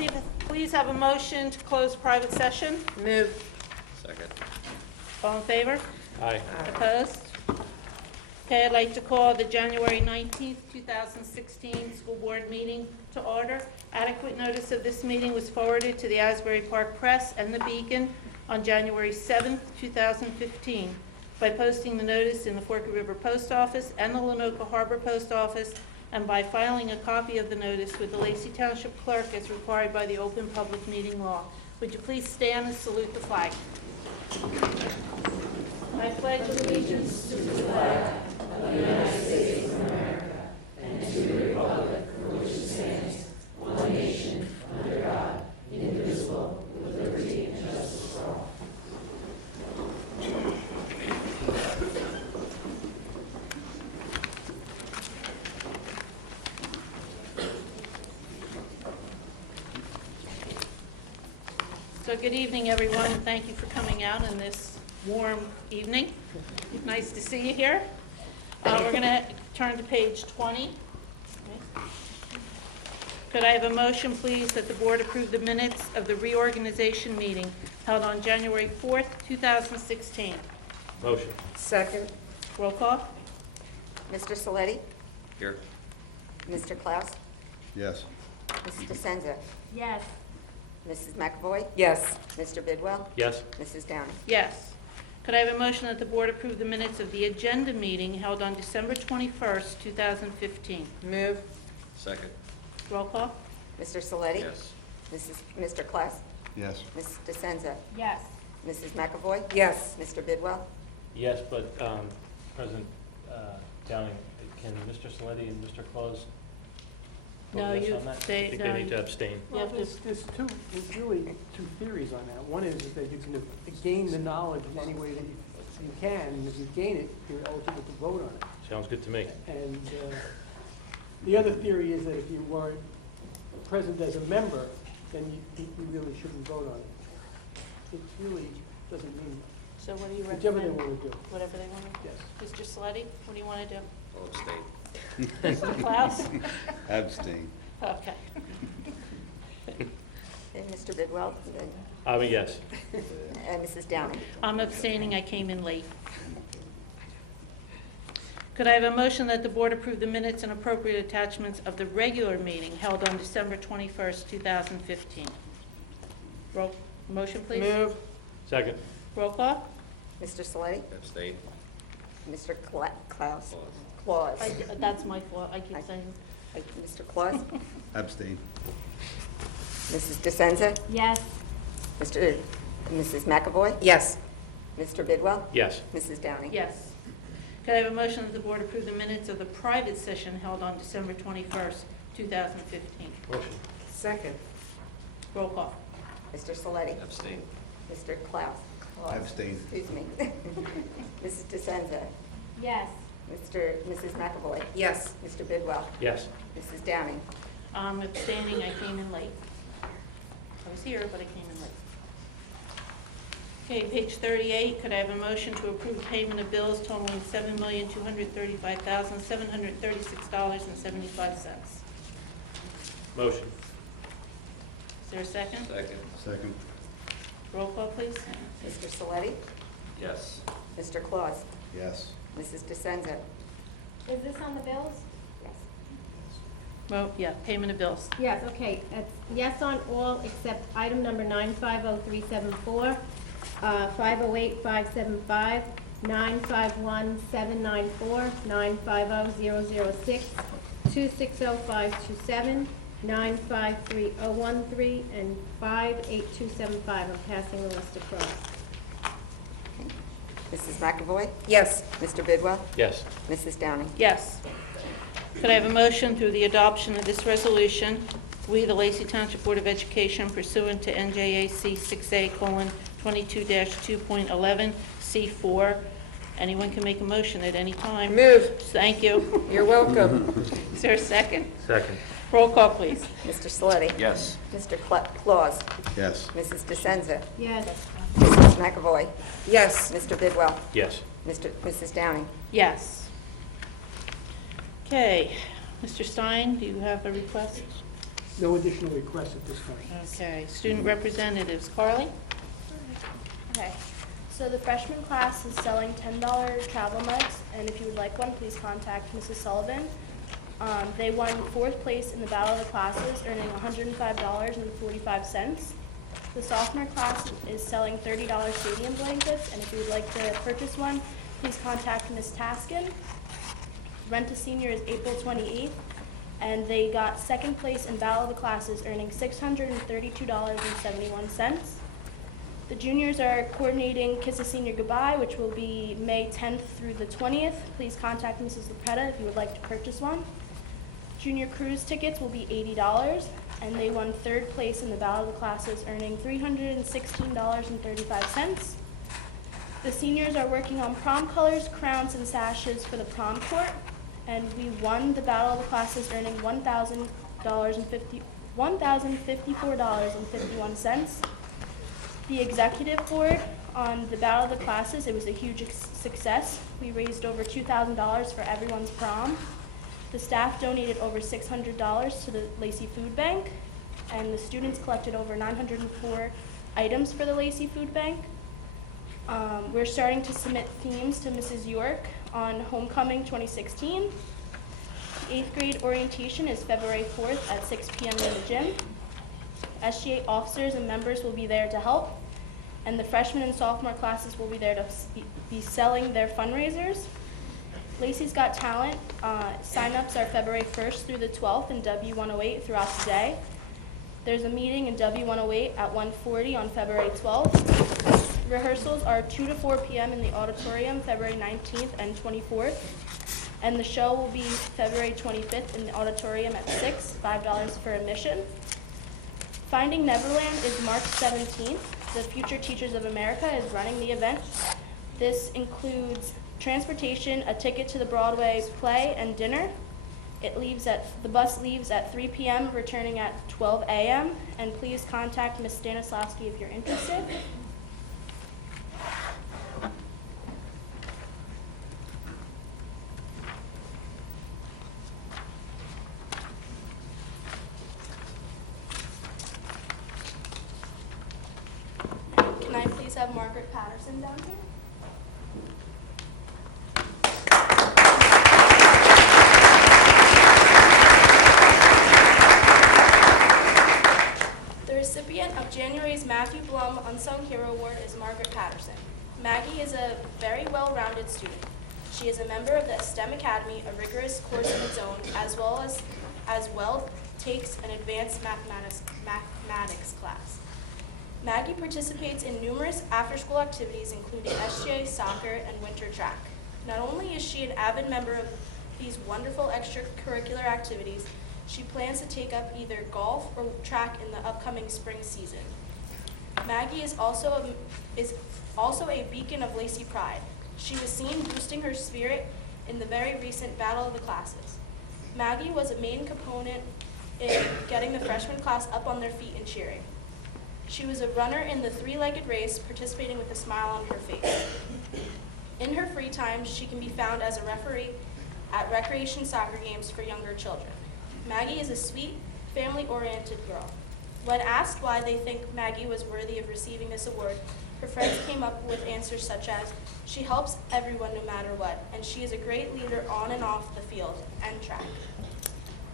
please have a motion to close private session? Move. Second. All in favor? Aye. Opposed? Okay, I'd like to call the January 19th, 2016 school board meeting to order. Adequate notice of this meeting was forwarded to the Asbury Park Press and the Beacon on January 7th, 2015 by posting the notice in the Forked River Post Office and the Lenoka Harbor Post Office, and by filing a copy of the notice with the Lacey Township Clerk as required by the Open Public Meeting Law. Would you please stand and salute the flag? I pledge allegiance to the flag of the United States of America and to the republic for which it stands, one nation, under God, indivisible, with liberty and justice for all. So good evening, everyone, and thank you for coming out on this warm evening. Nice to see you here. We're going to turn to page 20. Could I have a motion, please, that the board approve the minutes of the reorganization meeting held on January 4th, 2016? Motion. Second. Roll call? Mr. Saletti? Here. Mr. Klaus? Yes. Mrs. DeSenza? Yes. Mrs. McAvoy? Yes. Mr. Bidwell? Yes. Mrs. Downing? Yes. Could I have a motion that the board approve the minutes of the agenda meeting held on December 21st, 2015? Move. Second. Roll call? Mr. Saletti? Yes. Mr. Klaus? Yes. Mrs. DeSenza? Yes. Mrs. McAvoy? Yes. Mr. Bidwell? Yes, but President Downing, can Mr. Saletti and Mr. Claus No, vote yes you on that? I say, think no, they need to abstain. you Well, have to, there's really two theories on that. One is that you can gain the knowledge in any way that you can, and if you gain it, you're eligible to vote on it. Sounds good to me. And the other theory is that if you weren't present as a member, then you really shouldn't vote on it. It really doesn't mean so what do you whichever they recommend? want to do. Whatever they want to Yes. do. Mr. Saletti, what do you want to do? I'll abstain. Mr. Klaus? Abstain. Okay. And Mr. Bidwell? Yes. And Mrs. Downing? I'm abstaining, I came in late. Could I have a motion that the board approve the minutes and appropriate attachments of the regular meeting held on December 21st, 2015? Motion, please? Move. Second. Roll call? Mr. Saletti? Abstain. Mr. Klaus? Claus. Claus? That's my fault, I keep saying. Mr. Claus? Abstain. Mrs. DeSenza? Yes. Mrs. McAvoy? Yes. Mr. Bidwell? Yes. Mrs. Downing? Yes. Could I have a motion that the board approve the minutes of the private session held on December 21st, 2015? Motion. Second. Roll call? Mr. Saletti? Abstain. Mr. Klaus? Abstain. Excuse me. Mrs. DeSenza? Yes. Mrs. McAvoy? Yes. Mr. Bidwell? Yes. Mrs. Downing? I'm abstaining, I came in late. I was here, but I came in late. Okay, page 38, could I have a motion to approve payment of bills totaling $7,235,736.75? Motion. Is there a second? Second. Second. Roll call, please. Mr. Saletti? Yes. Mr. Claus? Yes. Mrs. DeSenza? Is this on the bills? Yes. Well, yeah, payment of bills. Yes, okay. It's yes on all except item number 950374, 508575, 951794, 950006, 260527, 953013, and 58275. I'm passing the list across. Mrs. McAvoy? Yes. Mr. Bidwell? Yes. Mrs. Downing? Yes. Could I have a motion through the adoption of this resolution, we, the Lacey Township Board of Education, pursuant to NJAC 6A:22-2.11 C4. Anyone can make a motion at any time. Move. Thank you. You're welcome. Is there a second? Second. Roll call, please. Mr. Saletti? Yes. Mr. Claus? Yes. Mrs. DeSenza? Yes. Mrs. McAvoy? Yes. Mr. Bidwell? Yes. Mrs. Downing? Yes. Okay. Mr. Stein, do you have a request? no additional requests at this time. Okay, student representatives, Carly? Okay, so the freshman class is selling $10 travel mugs, and if you would like one, please contact Mrs. Sullivan. They won 4th place in the Battle of the Classes, earning $105.45. The sophomore class is selling $30 stadium blankets, and if you would like to purchase one, please contact Ms. Taskin. Rent a Senior is April 28th, and they got 2nd place in Battle of the Classes, earning $632.71. The juniors are coordinating Kiss a Senior Goodbye, which will be May 10th through the 20th. Please contact Mrs. Lupretta if you would like to purchase one. Junior cruise tickets will be $80, and they won 3rd place in the Battle of the Classes, earning $316.35. The seniors are working on prom colors, crowns, and sashes for the prom court, and we won the Battle of the Classes, earning $1,054.51. The executive board on the Battle of the Classes, it was a huge success. We raised over $2,000 for everyone's prom. The staff donated over $600 to the Lacey Food Bank, and the students collected over 904 items for the Lacey Food Bank. We're starting to submit themes to Mrs. York on Homecoming 2016. The 8th grade orientation is February 4th at 6 p.m. in the gym. SGA officers and members will be there to help, and the freshman and sophomore classes will be there to be selling their fundraisers. Lacey's Got Talent sign-ups are February 1st through the 12th in W108 throughout the day. There's a meeting in W108 at 1:40 on February 12th. Rehearsals are 2 to 4 p.m. in the auditorium February 19th and 24th, and the show will be February 25th in the auditorium at 6, $5 for admission. Finding Neverland is March 17th. The Future Teachers of America is running the event. This includes transportation, a ticket to the Broadway play, and dinner. The bus leaves at 3 p.m., returning at 12 a.m., and please contact Ms. Stanislawski if you're interested. Can I please have Margaret Patterson down here? The recipient of January's Matthew Blum Unsung Hero Award is Margaret Patterson. Maggie is a very well-rounded student. She is a member of the STEM Academy, a rigorous course of its own, as well takes an advanced mathematics class. Maggie participates in numerous after-school activities, including SGA, soccer, and winter track. Not only is she an avid member of these wonderful extracurricular activities, she plans to take up either golf or track in the upcoming spring season. Maggie is also a beacon of Lacey pride. She was seen boosting her spirit in the very recent Battle of the Classes. Maggie was a main component in getting the freshman class up on their feet and cheering. She was a runner in the three-legged race, participating with a smile on her face. In her free time, she can be found as a referee at recreation soccer games for younger children. Maggie is a sweet, family-oriented girl. When asked why they think Maggie was worthy of receiving this award, her friends came up with answers such as, she helps everyone no matter what, and she is a great leader on and off the field and track.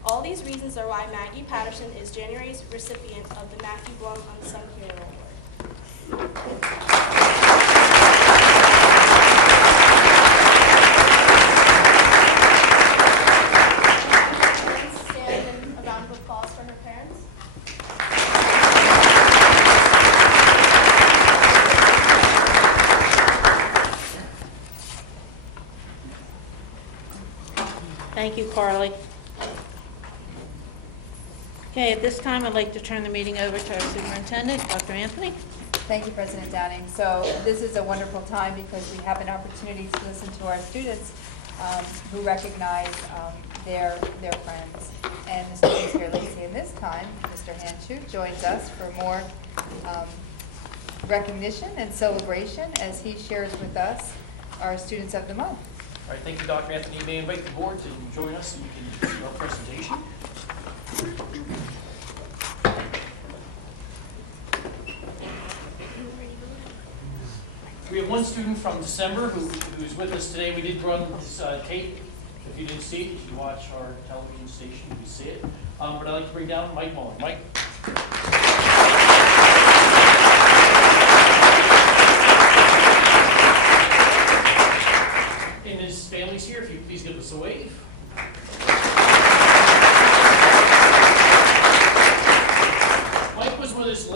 All these reasons are why Maggie Patterson is January's recipient of the Matthew Blum Unsung Hero Award. Please stand and a round of applause for her parents. Thank you, Carly. Okay, at this time, I'd like to turn the meeting over to our superintendent, Dr. Anthony. Thank you, President Downing. So this is a wonderful time because we have an opportunity to listen to our students who recognize their friends and the students here at Lacey. And this time, Mr. Hanchuk joins us for more recognition and celebration as he shares with us our Students of the Month. All right, thank you, Dr. Anthony. You may invite the board to join us so you can do our presentation. one student from December who's with us today. We did run this tape. If you didn't see it, you should watch our television station, you can see it. But I'd like to bring down Mike Mullen. Mike? And his family's here, if you please give us a wave. Mike was with us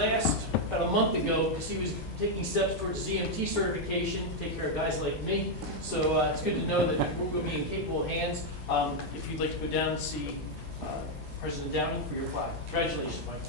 about a month ago because he was taking steps towards ZMT certification to take care of guys like me. So it's good to know that we're going to be in capable hands. If you'd like to go down and see President Downing for your flag. Congratulations, Mike.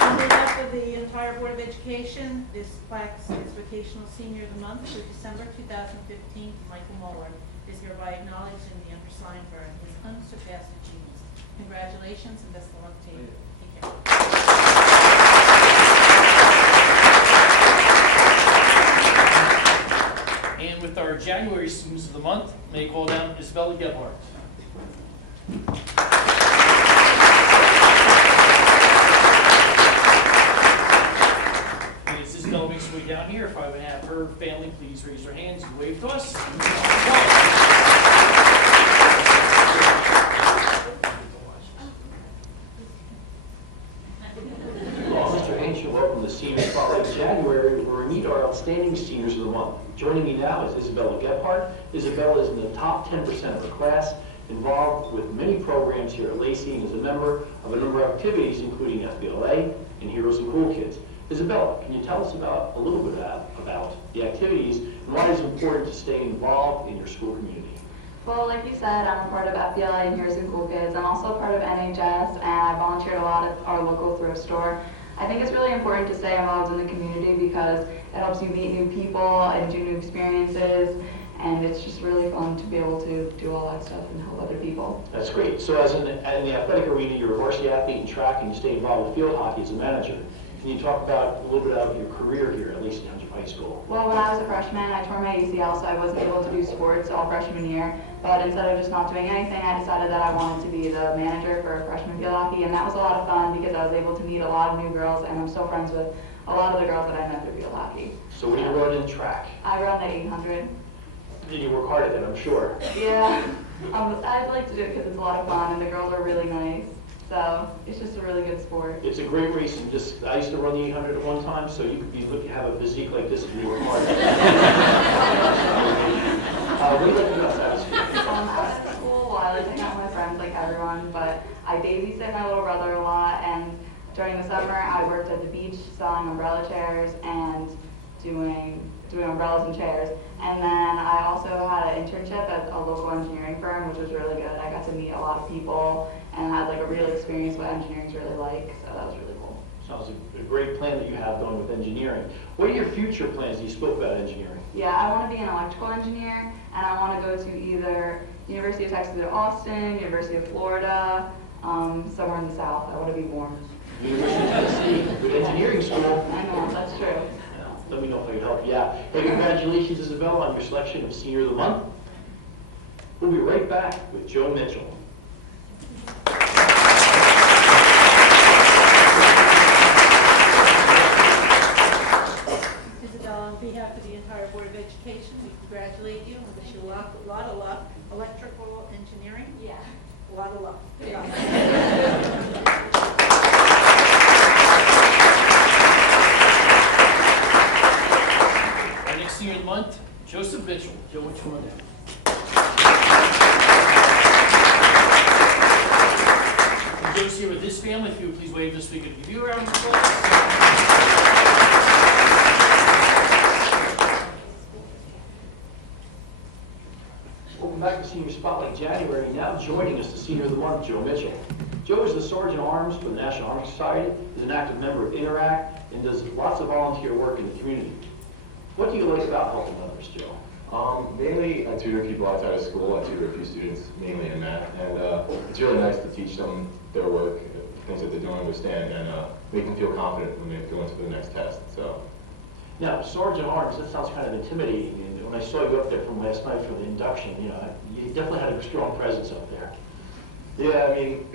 On behalf of the entire Board of Education, this plaque says Vocational Senior of the Month for December 2015, Michael Muller is hereby acknowledged in the undersigned for his unsurpassed achievements. Congratulations and best of luck to you. Take care. And with our January Students of the Month, may I call down Isabella Gebhardt. And as Isabella makes her way down here, if I would have her family please raise their hands and wave to us. Mr. Ancient, welcome to Senior Spotlight January, where we meet our outstanding seniors of the month. Joining me now is Isabella Gebhardt. Isabella is in the top 10% of her class, involved with many programs here at Lacey, and is a member of a number of activities, including FBLA and Heroes and Cool Kids. Isabella, can you tell us a little bit about the activities and why it is important to stay involved in your school community? Well, like you said, I'm a part of FBLA and Heroes and Cool Kids. I'm also a part of NHS, and I volunteered a lot at our local thrift store. I think it's really important to stay involved in the community because it helps you meet new people and do new experiences, and it's just really fun to be able to do all that stuff and help other people. That's great. So as in the athletic arena, you're a varsity athlete in track and you stay involved with field hockey as a manager. Can you talk about a little bit about your career here at Lacey Township High School? Well, when I was a freshman, I tore my ACL, so I wasn't able to do sports all freshman year. But instead of just not doing anything, I decided that I wanted to be the manager for freshman field hockey, and that was a lot of fun because I was able to meet a lot of new girls, and I'm still friends with a lot of the girls that I met through field hockey. So what do you run in track? I run the 800. Did you work hard at it, I'm sure? Yeah, I'd like to do it because it's a lot of fun, and the girls are really nice. So it's just a really good sport. It's a great race, and I used to run the 800 at one time, so you could have a physique like this if you work hard. What do you like to do outside of school? Out of school, well, I like to hang out with my friends like everyone, but I babysit my little brother a lot, and during the summer I worked at the beach selling umbrella chairs and doing umbrellas and chairs. And then I also had an internship at a local engineering firm, which was really good. I got to meet a lot of people and had like a real experience what engineering's really like, so that was really cool. Sounds a great plan that you have going with engineering. What are your future plans? You spoke about engineering. Yeah, I want to be an electrical engineer, and I want to go to either University of Texas at Austin, University of Florida, somewhere in the South. I want to be warm. University of Tennessee, good engineering school. I know, that's true. Let me know if I can help you out. Hey, congratulations, Isabella, on your selection of Senior of the Month. We'll be right back with Joe Mitchell. Isabella, on behalf of the entire Board of Education, we congratulate you and wish you a lot of luck. Electrical engineering? Yeah. A lot of luck. Our next Senior of the Month, Joseph Mitchell. Joe, which one? Joe's here with his family. If you would please wave this, we could give you a round of applause. Welcome back to Senior Spotlight January. Now joining us, the Senior of the Month, Joe Mitchell. Joe is the Sergeant at Arms for the National Honor Society, is an active member of Interact, and does lots of volunteer work in the community. What do you like about helping others, Joe? Mainly, I tutor people outside of school. I tutor a few students, mainly in math, and it's really nice to teach them their work, things that they don't understand, and make them feel confident when they go into the next test. So. Now, Sergeant at Arms, that sounds kind of intimidating, and when I saw you up there from last night for the induction, you know, you definitely had a strong presence up there. Yeah, I mean,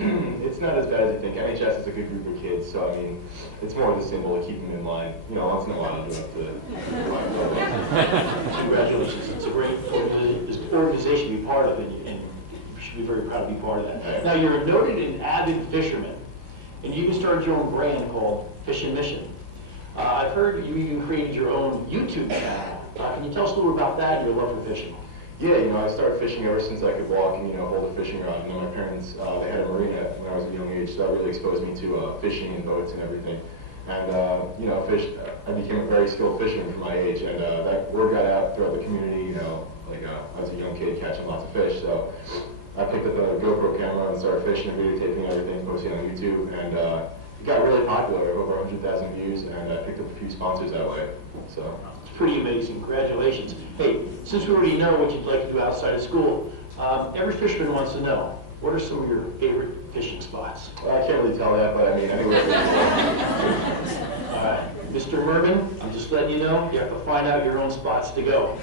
it's not as bad as you think. NHS is a good group of kids, so I mean, it's more of a symbol to keep them in line. You know, once in a while, I'll do it to Congratulations, it's a great organization to be part of, and you should be very proud to be part of that. Now, you're a noted and avid fisherman, and you even started your own brand called Fish and Mission. I've heard you even created your own YouTube channel. Can you tell us a little about that and your love for fishing? Yeah, you know, I started fishing ever since I could walk and, you know, hold a fishing rod. You know, my parents, they had a marina when I was a young age, so that really exposed me to fishing and boats and everything. And, you know, I became a very skilled fisherman for my age, and that word got out throughout the community, you know, like I was a young kid catching lots of fish, so I picked up a GoPro camera and started fishing and videotaping everything, posting on YouTube, and it got really popular, over 100,000 views, and I picked up a few sponsors that way, so. It's pretty amazing. Congratulations. Hey, since we already know what you'd like to do outside of school, every fisherman wants to know, what are some of your favorite fishing spots? Well, I can't really tell that, but I mean, anywhere. All right. Mr. Merman, I'm just letting you know, you have to find out your own spots to go.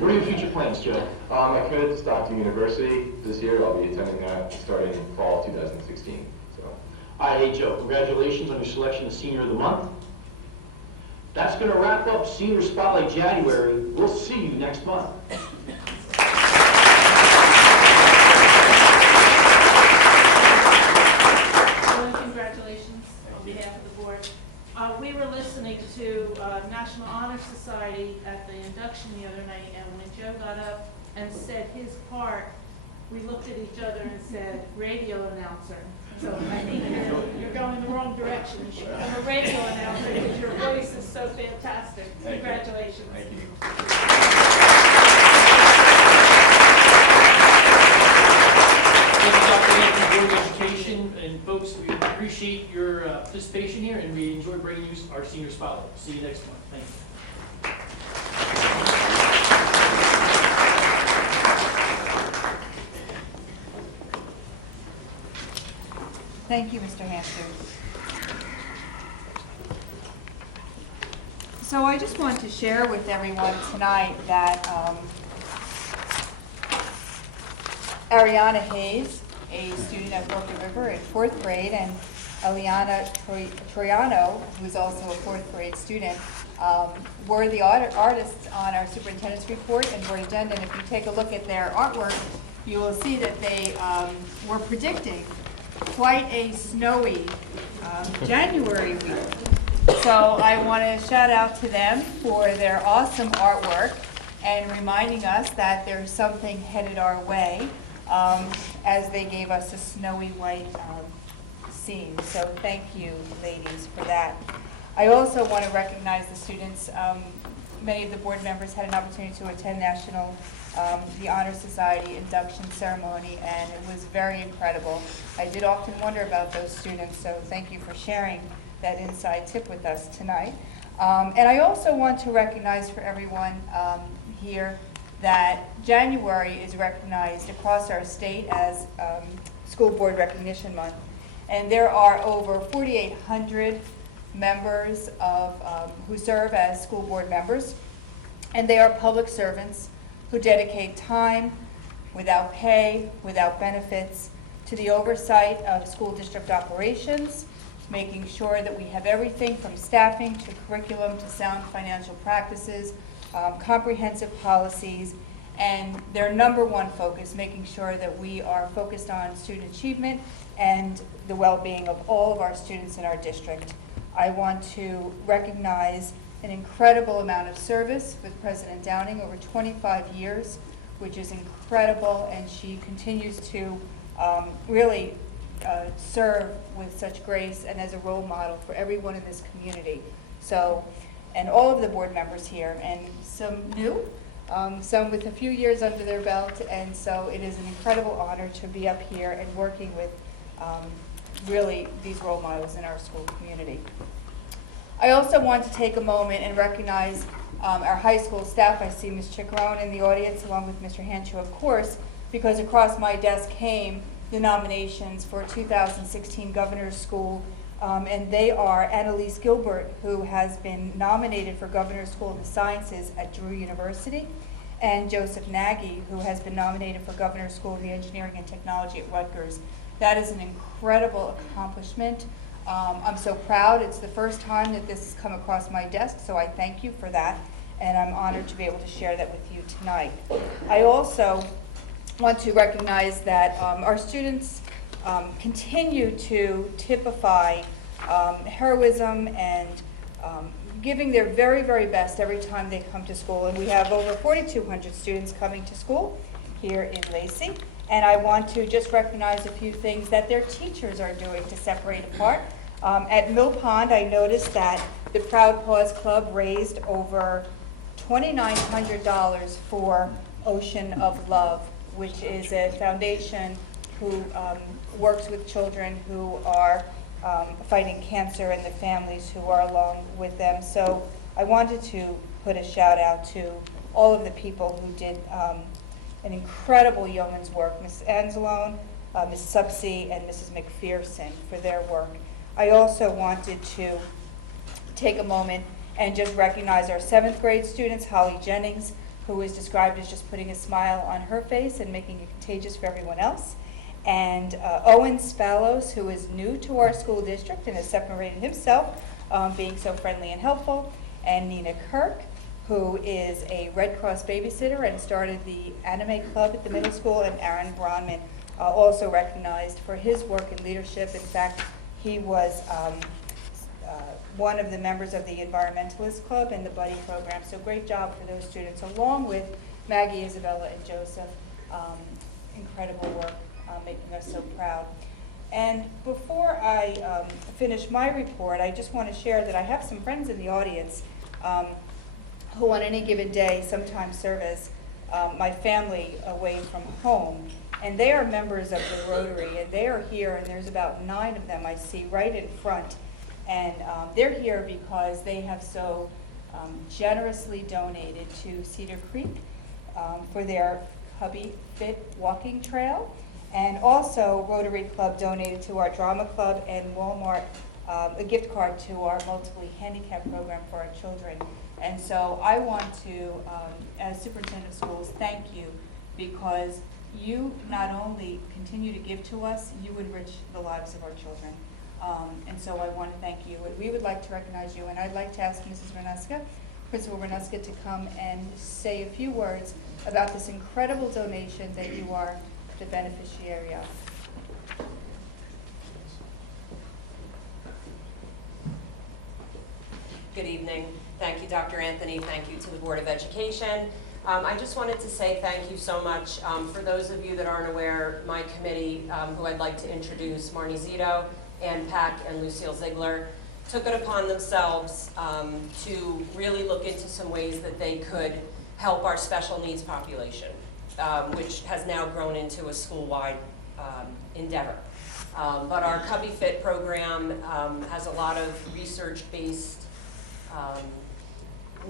What are your future plans, Joe? I committed to Stockton University this year. I'll be attending that starting in fall 2016. So. All right, hey, Joe, congratulations on your selection as Senior of the Month. That's going to wrap up Senior Spotlight January. We'll see you next month. Congratulations on behalf of the board. We were listening to National Honor Society at the induction the other night, and when Joe got up and said his part, we looked at each other and said, radio announcer. So I think you're going the wrong direction. You should become a radio announcer because your voice is so fantastic. Congratulations. Thank you. Thank you, Dr. Anthony, Board of Education, and folks, we appreciate your participation here, and we enjoy bringing you our Senior Spotlight. See you next month. Thank you. Thank you, Mr. Hampshire. So I just want to share with everyone tonight that Ariana Hayes, a student at Broken River in 4th grade, and Eliana Troiano, who is also a 4th grade student, were the artists on our superintendent's report and board agenda. And if you take a look at their artwork, you will see that they were predicting quite a snowy January week. So I want to shout out to them for their awesome artwork and reminding us that there's something headed our way as they gave us a snowy white scene. So thank you, ladies, for that. I also want to recognize the students. Many of the board members had an opportunity to attend the Honor Society induction ceremony, and it was very incredible. I did often wonder about those students, so thank you for sharing that inside tip with us tonight. And I also want to recognize for everyone here that January is recognized across our state as School Board Recognition Month. And there are over 4,800 members who serve as school board members, and they are public servants who dedicate time without pay, without benefits, to the oversight of school district operations, making sure that we have everything from staffing to curriculum to sound financial practices, comprehensive policies, and their number one focus, making sure that we are focused on student achievement and the well-being of all of our students in our district. I want to recognize an incredible amount of service with President Downing, over 25 years, which is incredible, and she continues to really serve with such grace and as a role model for everyone in this community. So, and all of the board members here, and some new, some with a few years under their belt, and so it is an incredible honor to be up here and working with really these role models in our school community. I also want to take a moment and recognize our high school staff. I see Ms. Chicrone in the audience along with Mr. Hancho, of course, because across my desk came the nominations for 2016 Governor's School, and they are Annalise Gilbert, who has been nominated for Governor's School of the Sciences at Drew University, and Joseph Nagy, who has been nominated for Governor's School of the Engineering and Technology at Rutgers. That is an incredible accomplishment. I'm so proud. It's the first time that this has come across my desk, so I thank you for that, and I'm honored to be able to share that with you tonight. I also want to recognize that our students continue to typify heroism and giving their very, very best every time they come to school. And we have over 4,200 students coming to school here in Lacey. And I want to just recognize a few things that their teachers are doing to separate apart. At Mill Pond, I noticed that the Proud Paws Club raised over $2,900 for Ocean of Love, which is a foundation who works with children who are fighting cancer and the families who are along with them. So I wanted to put a shout out to all of the people who did an incredible yeoman's work, Ms. Anzalone, Ms. Subsey, and Mrs. McPherson for their work. I also wanted to take a moment and just recognize our 7th grade students, Holly Jennings, who is described as just putting a smile on her face and making it contagious for everyone else. And Owen Spallos, who is new to our school district and has separated himself, being so friendly and helpful. And Nina Kirk, who is a Red Cross babysitter and started the anime club at the middle school. And Aaron Bronman, also recognized for his work in leadership. In fact, he was one of the members of the Environmentalist Club and the Buddy Program. So great job for those students, along with Maggie, Isabella, and Joseph. Incredible work. Making us so proud. And before I finish my report, I just want to share that I have some friends in the audience who on any given day sometimes serve as my family away from home. And they are members of the Rotary, and they are here, and there's about 9 of them I see right in front. And they're here because they have so generously donated to Cedar Creek for their Hubby Fit walking trail. And also, Rotary Club donated to our drama club, and Walmart a gift card to our multiply handicapped program for our children. And so I want to, as superintendent of schools, thank you, because you not only continue to give to us, you enrich the lives of our children. And so I want to thank you. We would like to recognize you, and I'd like to ask Mrs. Renuska, Principal Renuska, to come and say a few words about this incredible donation that you are the beneficiary of. Good evening. Thank you, Dr. Anthony. Thank you to the Board of Education. I just wanted to say thank you so much. For those of you that aren't aware, my committee, who I'd like to introduce, Marnie Zito, Ann Pack, and Lucille Ziegler, took it upon themselves to really look into some ways that they could help our special needs population, which has now grown into a school-wide endeavor. But our Cubby Fit program has a lot of research-based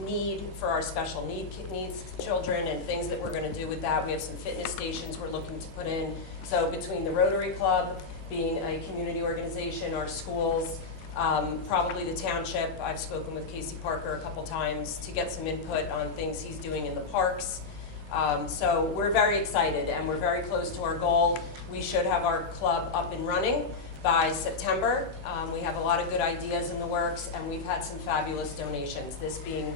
need for our special needs children and things that we're going to do with that. We have some fitness stations we're looking to put in. So between the Rotary Club, being a community organization, our schools, probably the township, I've spoken with Casey Parker a couple times to get some input on things he's doing in the parks. So we're very excited, and we're very close to our goal. We should have our club up and running by September. We have a lot of good ideas in the works, and we've had some fabulous donations, this being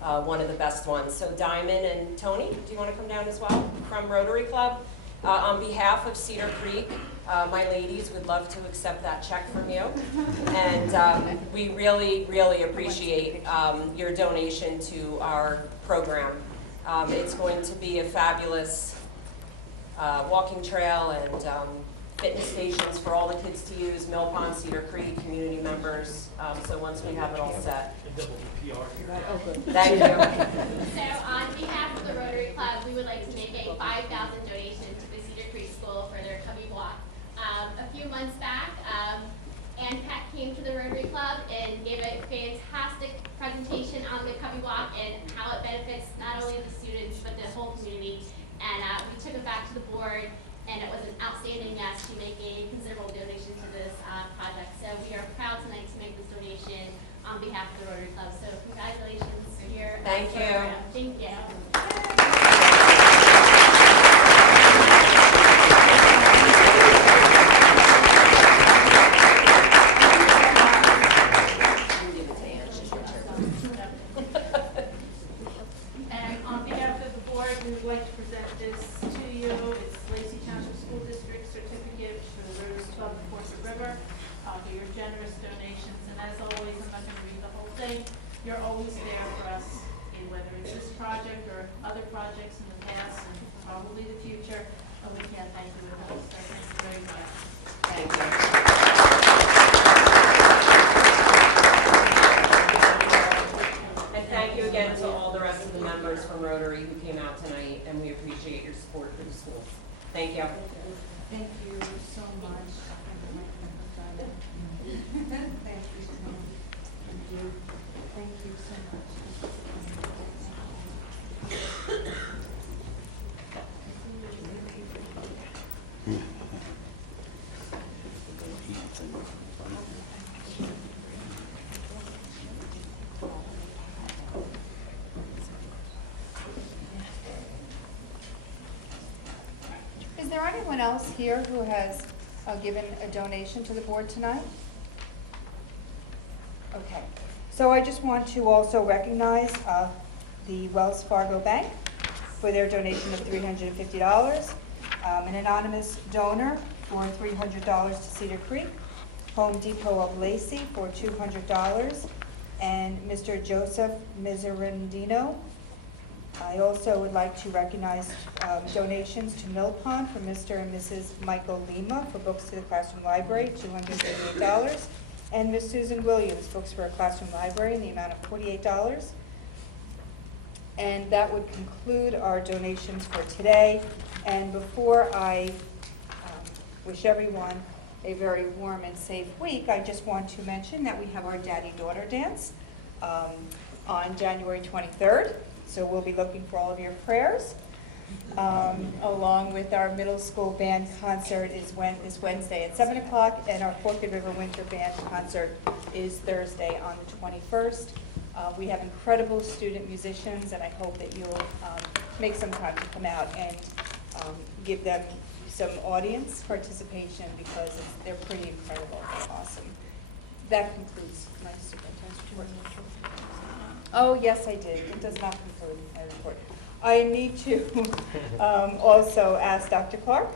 one of the best ones. So Diamond and Tony, do you want to come down as well from Rotary Club? On behalf of Cedar Creek, my ladies would love to accept that check from you. And we really, really appreciate your donation to our program. It's going to be a fabulous walking trail and fitness stations for all the kids to use, Mill Pond, Cedar Creek, community members. So once we have it all set. Thank you. So on behalf of the Rotary Club, we would like to make a $5,000 donation to the Cedar Creek School for their Cubby Walk. A few months back, Ann Peck came to the Rotary Club and gave a fantastic presentation on the Cubby Walk and how it benefits not only the students but the whole community. And we took it back to the board, and it was an outstanding yes to make a considerable donation to this project. So we are proud tonight to make this donation on behalf of the Rotary Club. So congratulations to your Thank you. program. Thank you. we can't thank you enough, so thank you very much. Thank you. And thank you again to all the rest of the members from Rotary who came out tonight, and we appreciate your support for the schools. Thank you. Thank you so much. Thank you so much. Is there anyone else here who has given a donation to the board tonight? Okay, so I just want to also recognize the Wells Fargo Bank for their donation of $350, an anonymous donor for $300 to Cedar Creek, Home Depot of Lacey for $200, and Mr. Joseph Miserandino. I also would like to recognize donations to Mill Pond for Mr. and Mrs. Michael Lima for books to the classroom library, $288, and Ms. Susan Williams, books for a classroom library in the amount of $48. And that would conclude our donations for today. And before I wish everyone a very warm and safe week, I just want to mention that we have our Daddy-Daughter Dance on January 23rd. So we'll be looking for all of your prayers, along with our middle school band concert is Wednesday at 7 o'clock, and our Forked River Winter Band concert is Thursday on the 21st. We have incredible student musicians, and I hope that you'll make some time to come out and give them some audience participation, because they're pretty incredible. They're awesome. That concludes my superintendent's report. Oh, yes, I did. It does not conclude my report. I need to also ask Dr. Clark,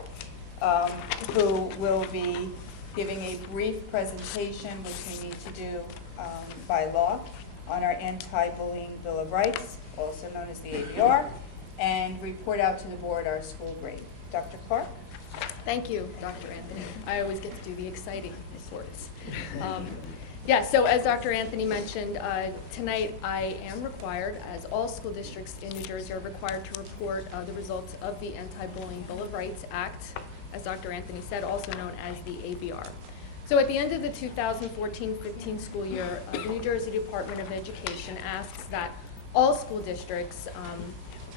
who will be giving a brief presentation, which we need to do by law, on our anti-bullying Bill of Rights, also known as the ABR, and report out to the board our school grade. Dr. Clark? Thank you, Dr. Anthony. I always get to do the exciting reports. Yeah, so as Dr. Anthony mentioned, tonight I am required, as all school districts in New Jersey are required to report the results of the Anti-Bullying Bill of Rights Act, as Dr. Anthony said, also known as the ABR. So at the end of the 2014-15 school year, the New Jersey Department of Education asks that all school districts,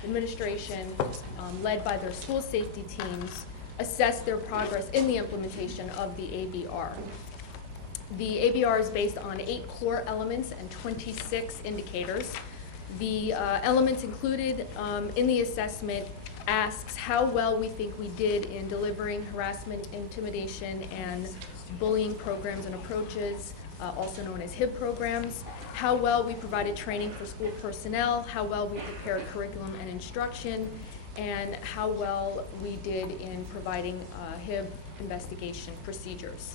administration, led by their school safety teams, assess their progress in the implementation of the ABR. The ABR is based on 8 core elements and 26 indicators. The elements included in the assessment asks how well we think we did in delivering harassment, intimidation, and bullying programs and approaches, also known as HIB programs, how well we provided training for school personnel, how well we prepared curriculum and instruction, and how well we did in providing HIB investigation procedures.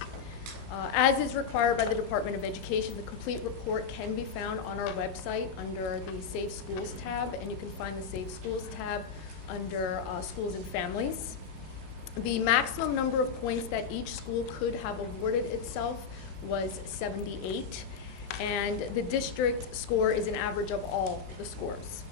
As is required by the Department of Education, the complete report can be found on our website under the Safe Schools tab, and you can find the Safe Schools tab under Schools and Families. The maximum number of points that each school could have awarded itself was 78, and the district score is an average of all the scores.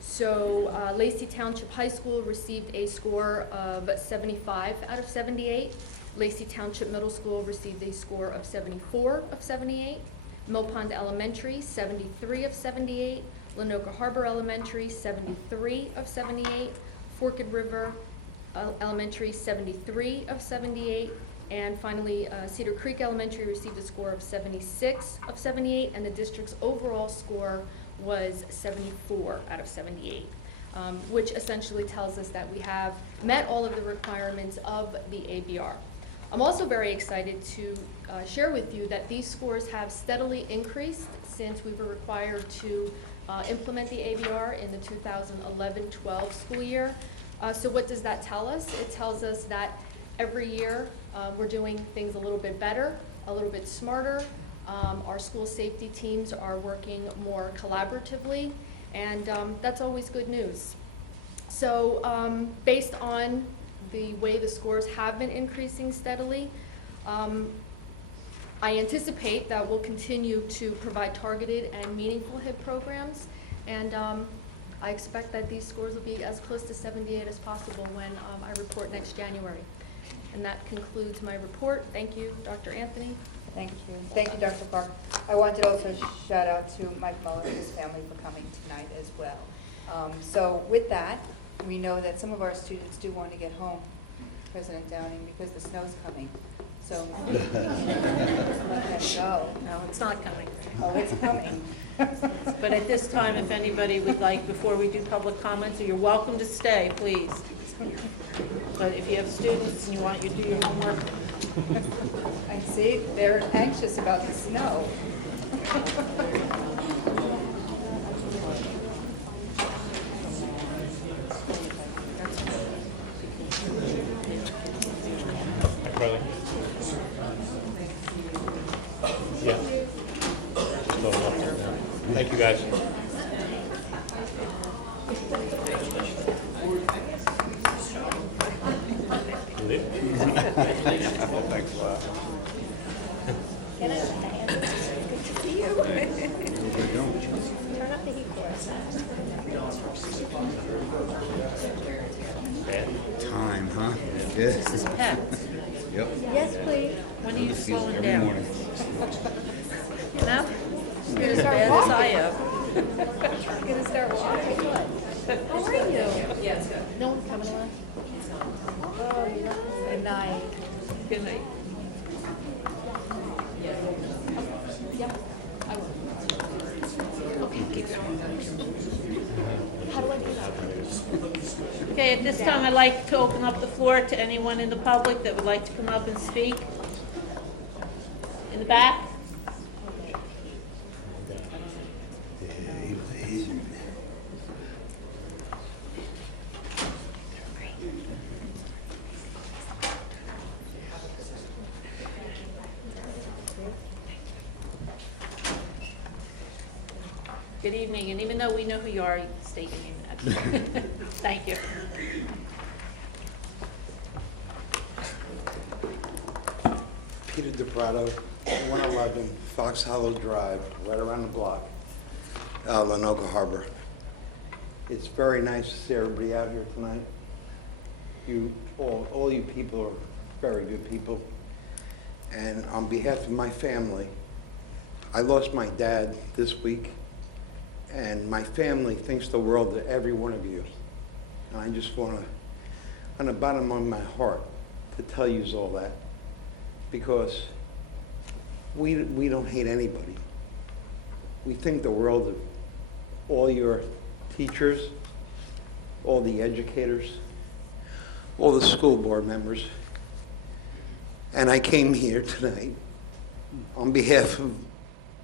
So Lacey Township High School received a score of 75 out of 78. Lacey Township Middle School received a score of 74 of 78. Mill Pond Elementary, 73 of 78. Lenoka Harbor Elementary, 73 of 78. Forked River Elementary, 73 of 78. And finally, Cedar Creek Elementary received a score of 76 of 78, and the district's overall score was 74 out of 78, which essentially tells us that we have met all of the requirements of the ABR. I'm also very excited to share with you that these scores have steadily increased since we were required to implement the ABR in the 2011-12 school year. So what does that tell us? It tells us that every year we're doing things a little bit better, a little bit smarter. Our school safety teams are working more collaboratively, and that's always good news. So based on the way the scores have been increasing steadily. I anticipate that we'll continue to provide targeted and meaningful HIP programs, and I expect that these scores will be as close to 78 as possible when I report next January. And that concludes my report. Thank you, Dr. Anthony. Thank you. Thank you, Dr. Clark. I wanted to also shout out to Mike Muller and his family for coming tonight as well. So with that, we know that some of our students do want to get home, President Downing, because the snow's coming. So let them go. No, it's not coming. Oh, it's coming. But at this time, if anybody would like, before we do public comments, you're welcome to stay, please. But if you have students and you want you to do your homework, I see, they're anxious about the snow. Carly? Yeah. Thank you, guys. Thanks a lot. Get out of the hand. Good to see you. Turn up the heat for us. Time, huh? Yeah. this is packed. Yep. Yes, please. When are you This is slowing every down? morning. You know? You're as bad as I am. Gonna start walking. How are you? Yeah, it's good. No one's coming along? Oh, you're not. Good night. Good night. Yep, I will. Okay. How do I do that? Okay, at this time, I'd like to open up the floor to anyone in the public that would like to come up and speak. In the back? Good evening, and even though we know who you are, you can state your name and address. Thank you. Peter DePrato, 111 Fox Hollow Drive, right around the block, Lenoka Harbor. It's very nice to see everybody out here tonight. You, all you people are very good people. And on behalf of my family, I lost my dad this week, and my family thinks the world of every one of you. And I just want to, on the bottom of my heart, to tell you all that. Because we don't hate anybody. We think the world of all your teachers, all the educators, all the school board members. And I came here tonight on behalf of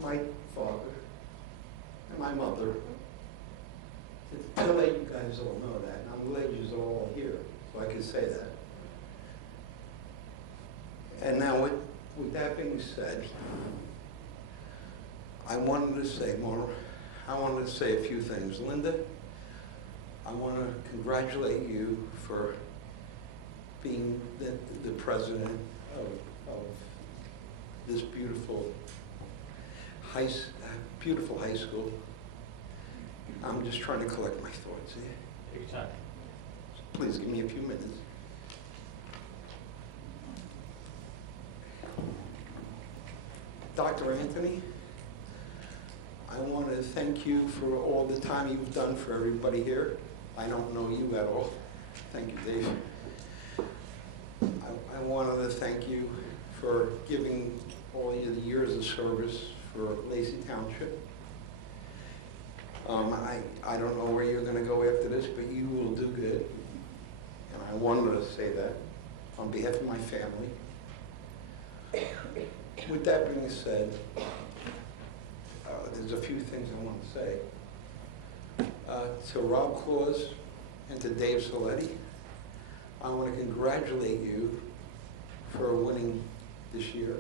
my father and my mother to let you guys all know that. And I'm glad you're all here so I can say that. And now with that being said, I wanted to say a few things. Linda, I want to congratulate you for being the president of this beautiful high school. I'm just trying to collect my thoughts here. Take your time. Please give me a few minutes. Dr. Anthony, I want to thank you for all the time you've done for everybody here. I don't know you at all. Thank you, Dave. I wanted to thank you for giving all you the years of service for Lacey Township. I don't know where you're going to go after this, but you will do good. And I wanted to say that on behalf of my family. With that being said, there's a few things I want to say. To Rob Claus and to Dave Saletti, I want to congratulate you for winning this year.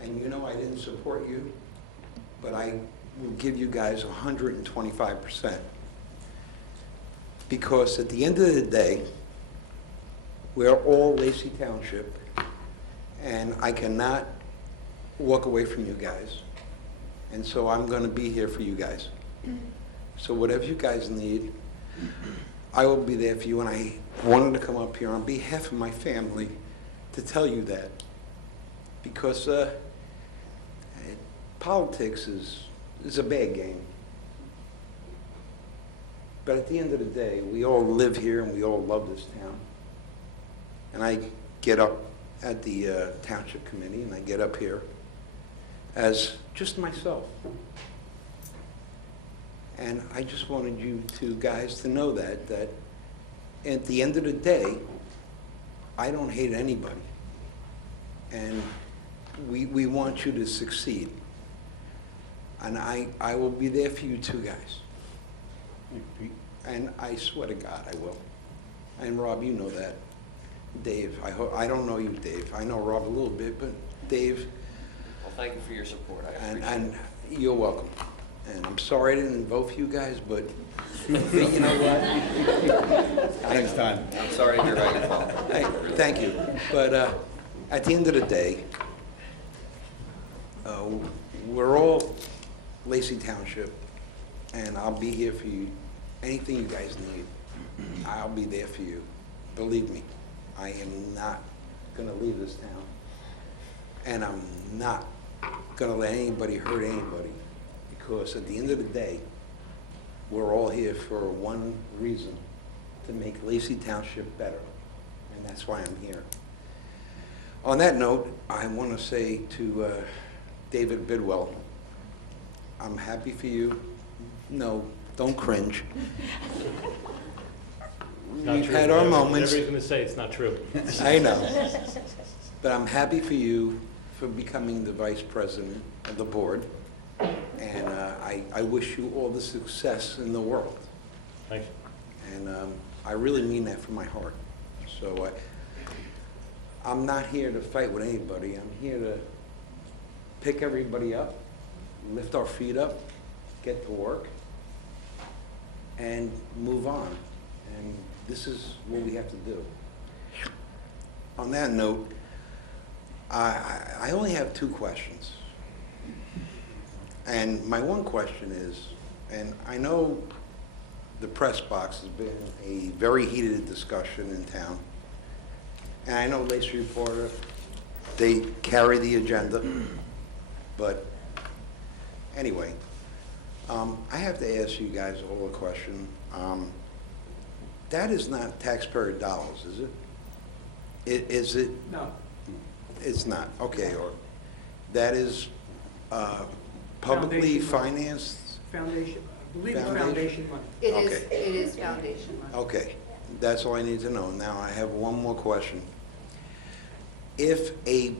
And you know I didn't support you, but I will give you guys 125%. Because at the end of the day, We're all Lacey Township, and I cannot walk away from you guys. And so I'm going to be here for you guys. So whatever you guys need, I will be there for you. And I wanted to come up here on behalf of my family to tell you that. Because politics is a bad game. But at the end of the day, we all live here and we all love this town. And I get up at the township committee and I get up here as just myself. And I just wanted you two guys to know that at the end of the day, I don't hate anybody. And we want you to succeed. And I will be there for you two guys. And I swear to God, I will. And Rob, you know that. Dave, I don't know you, Dave. I know Rob a little bit, but Dave. Well, thank you for your support. I appreciate And you're welcome. And I'm sorry I didn't vote for you guys, but you know what? Next time. I'm sorry to hear about your fault. Hey, thank you. But at the end of the day, we're all Lacey Township, and I'll be here for you. Anything you guys need, I'll be there for you. Believe me, I am not going to leave this town, and I'm not going to let anybody hurt anybody, because at the end of the day, we're all here for one reason, to make Lacey Township better, and that's why I'm here. On that note, I want to say to David Bidwell, I'm happy for you. No, don't cringe. Not We've true. had our moments. Everybody's going to say it's not true. I know. But I'm happy for you for becoming the vice president of the board. And I wish you all the success in the world. Thank you. And I really mean that from my heart. So I'm not here to fight with anybody. I'm here to pick everybody up, lift our feet up, get to work, and move on. And this is what we have to do. On that note, I only have two questions. And my one question is, and I know the press box has been a very heated discussion in town, and I know Lacey Reporter, they carry the agenda, but anyway, I have to ask you guys all a question. That is not taxpayer dollars, is it? Is it? No. It's not, okay, or that is publicly Foundation money. financed? Foundation, I believe it's Foundation? foundation money. It is foundation money. Okay, that's all I need to know. Now, I have one more question. If a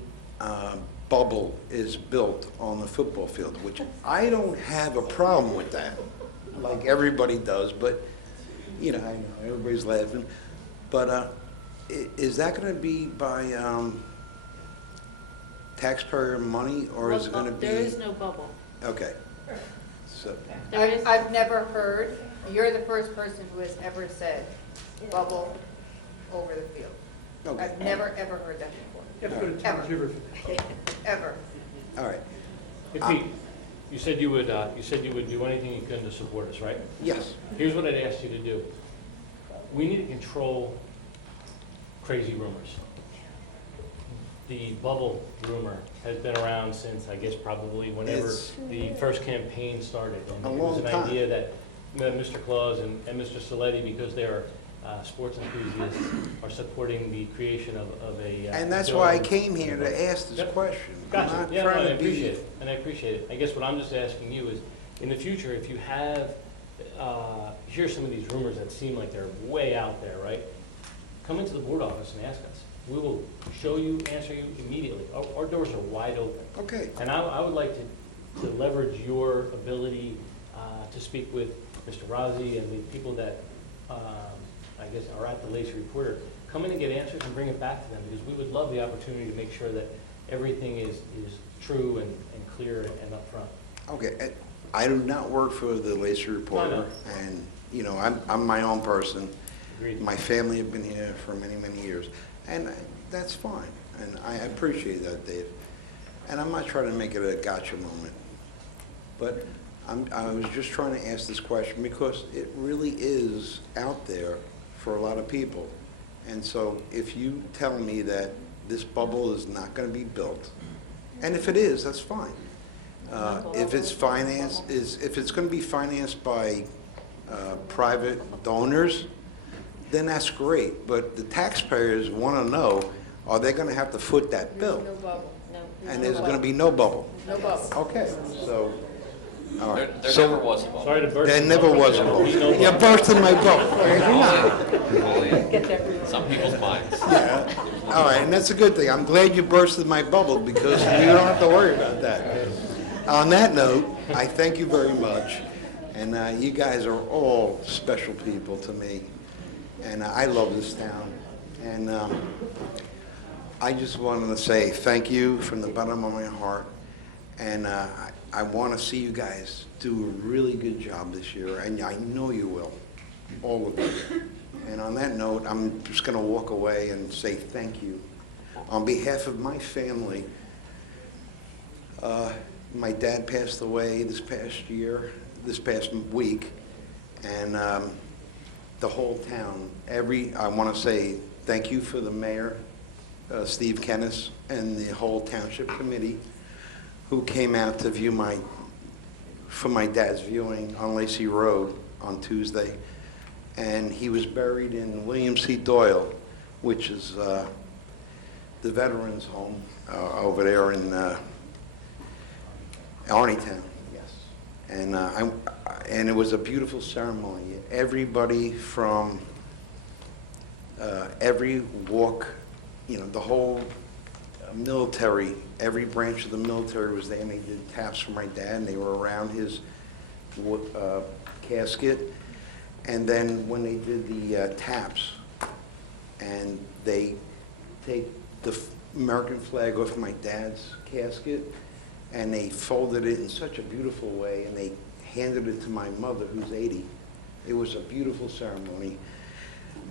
bubble is built on the football field, which I don't have a problem with that, like everybody does, but, you know, I know, everybody's laughing, but is that going to be by taxpayer money, or is it going to be? There is no bubble. Okay, so, I've never heard, you're the first person who has ever said bubble over the field. Okay. I've never, ever heard that You have to go to Ever. Tom's River for that. ever. all right. Hey, Pete, you said you would do anything you could to support us, right? Yes. Here's what I'd ask you to do. We need to control crazy rumors. The bubble rumor has been around since, I guess, probably whenever It's the first campaign started. And a it was long an time. idea that Mr. Claus and Mr. Saletti, because they are sports enthusiasts, are supporting the creation of a. And that's why I dome. came here to ask this Yep. question. I'm Gotcha. not Yeah, no, trying I to be- appreciate it, and I appreciate it. I guess what I'm just asking you is, in the future, if you have, hear some of these rumors that seem like they're way out there, right? Come into the board office and ask us. We will show you, answer you immediately. Our doors are wide open. Okay. And I would like to leverage your ability to speak with Mr. Razi and the people that, I guess, are at the Lacey Reporter. Come in and get answers and bring it back to them, because we would love the opportunity to make sure that everything is true and clear and upfront. Okay, I do not work for the Lacey Reporter, and, you know, I'm my own person. Agreed. My family have been here for many, many years, and that's fine, and I appreciate that, Dave. And I'm not trying to make it a gotcha moment, but I was just trying to ask this question because it really is out there for a lot of people. And so if you tell me that this bubble is not going to be built, and if it is, that's fine. If it's financed, if it's going to be financed by private donors, then that's great. But the taxpayers want to know, are they going to have to foot that bill? No bubble. And there's going to be no bubble. No bubble. Okay, so, all right. There So- never was a bubble. Sorry to burst. There your never bubble, was a but there bubble. will be no You bubble. bursted my bubble. Some people's minds. Yeah. All right, and that's a good thing. I'm glad you bursted my bubble because you don't have to worry about that. On that note, I thank you very much, and you guys are all special people to me, and I love this town. And I just wanted to say thank you from the bottom of my heart, and I want to see you guys do a really good job this year, and I know you will, all of you. And on that note, I'm just going to walk away and say thank you. On behalf of my family, my dad passed away this past week, and the whole town, I want to say thank you for the mayor, Steve Kennis, and the whole township committee who came out to for my dad's viewing on Lacey Road on Tuesday. And he was buried in William C. Doyle, which is the veterans home over there in Arlington. Yes. And it was a beautiful ceremony. Everybody from every walk, the whole military, every branch of the military was there, and they did taps for my dad, and they were around his casket. And then when they did the taps, and they take the American flag off my dad's casket, and they folded it in such a beautiful way, and they handed it to my mother, who's 80. It was a beautiful ceremony,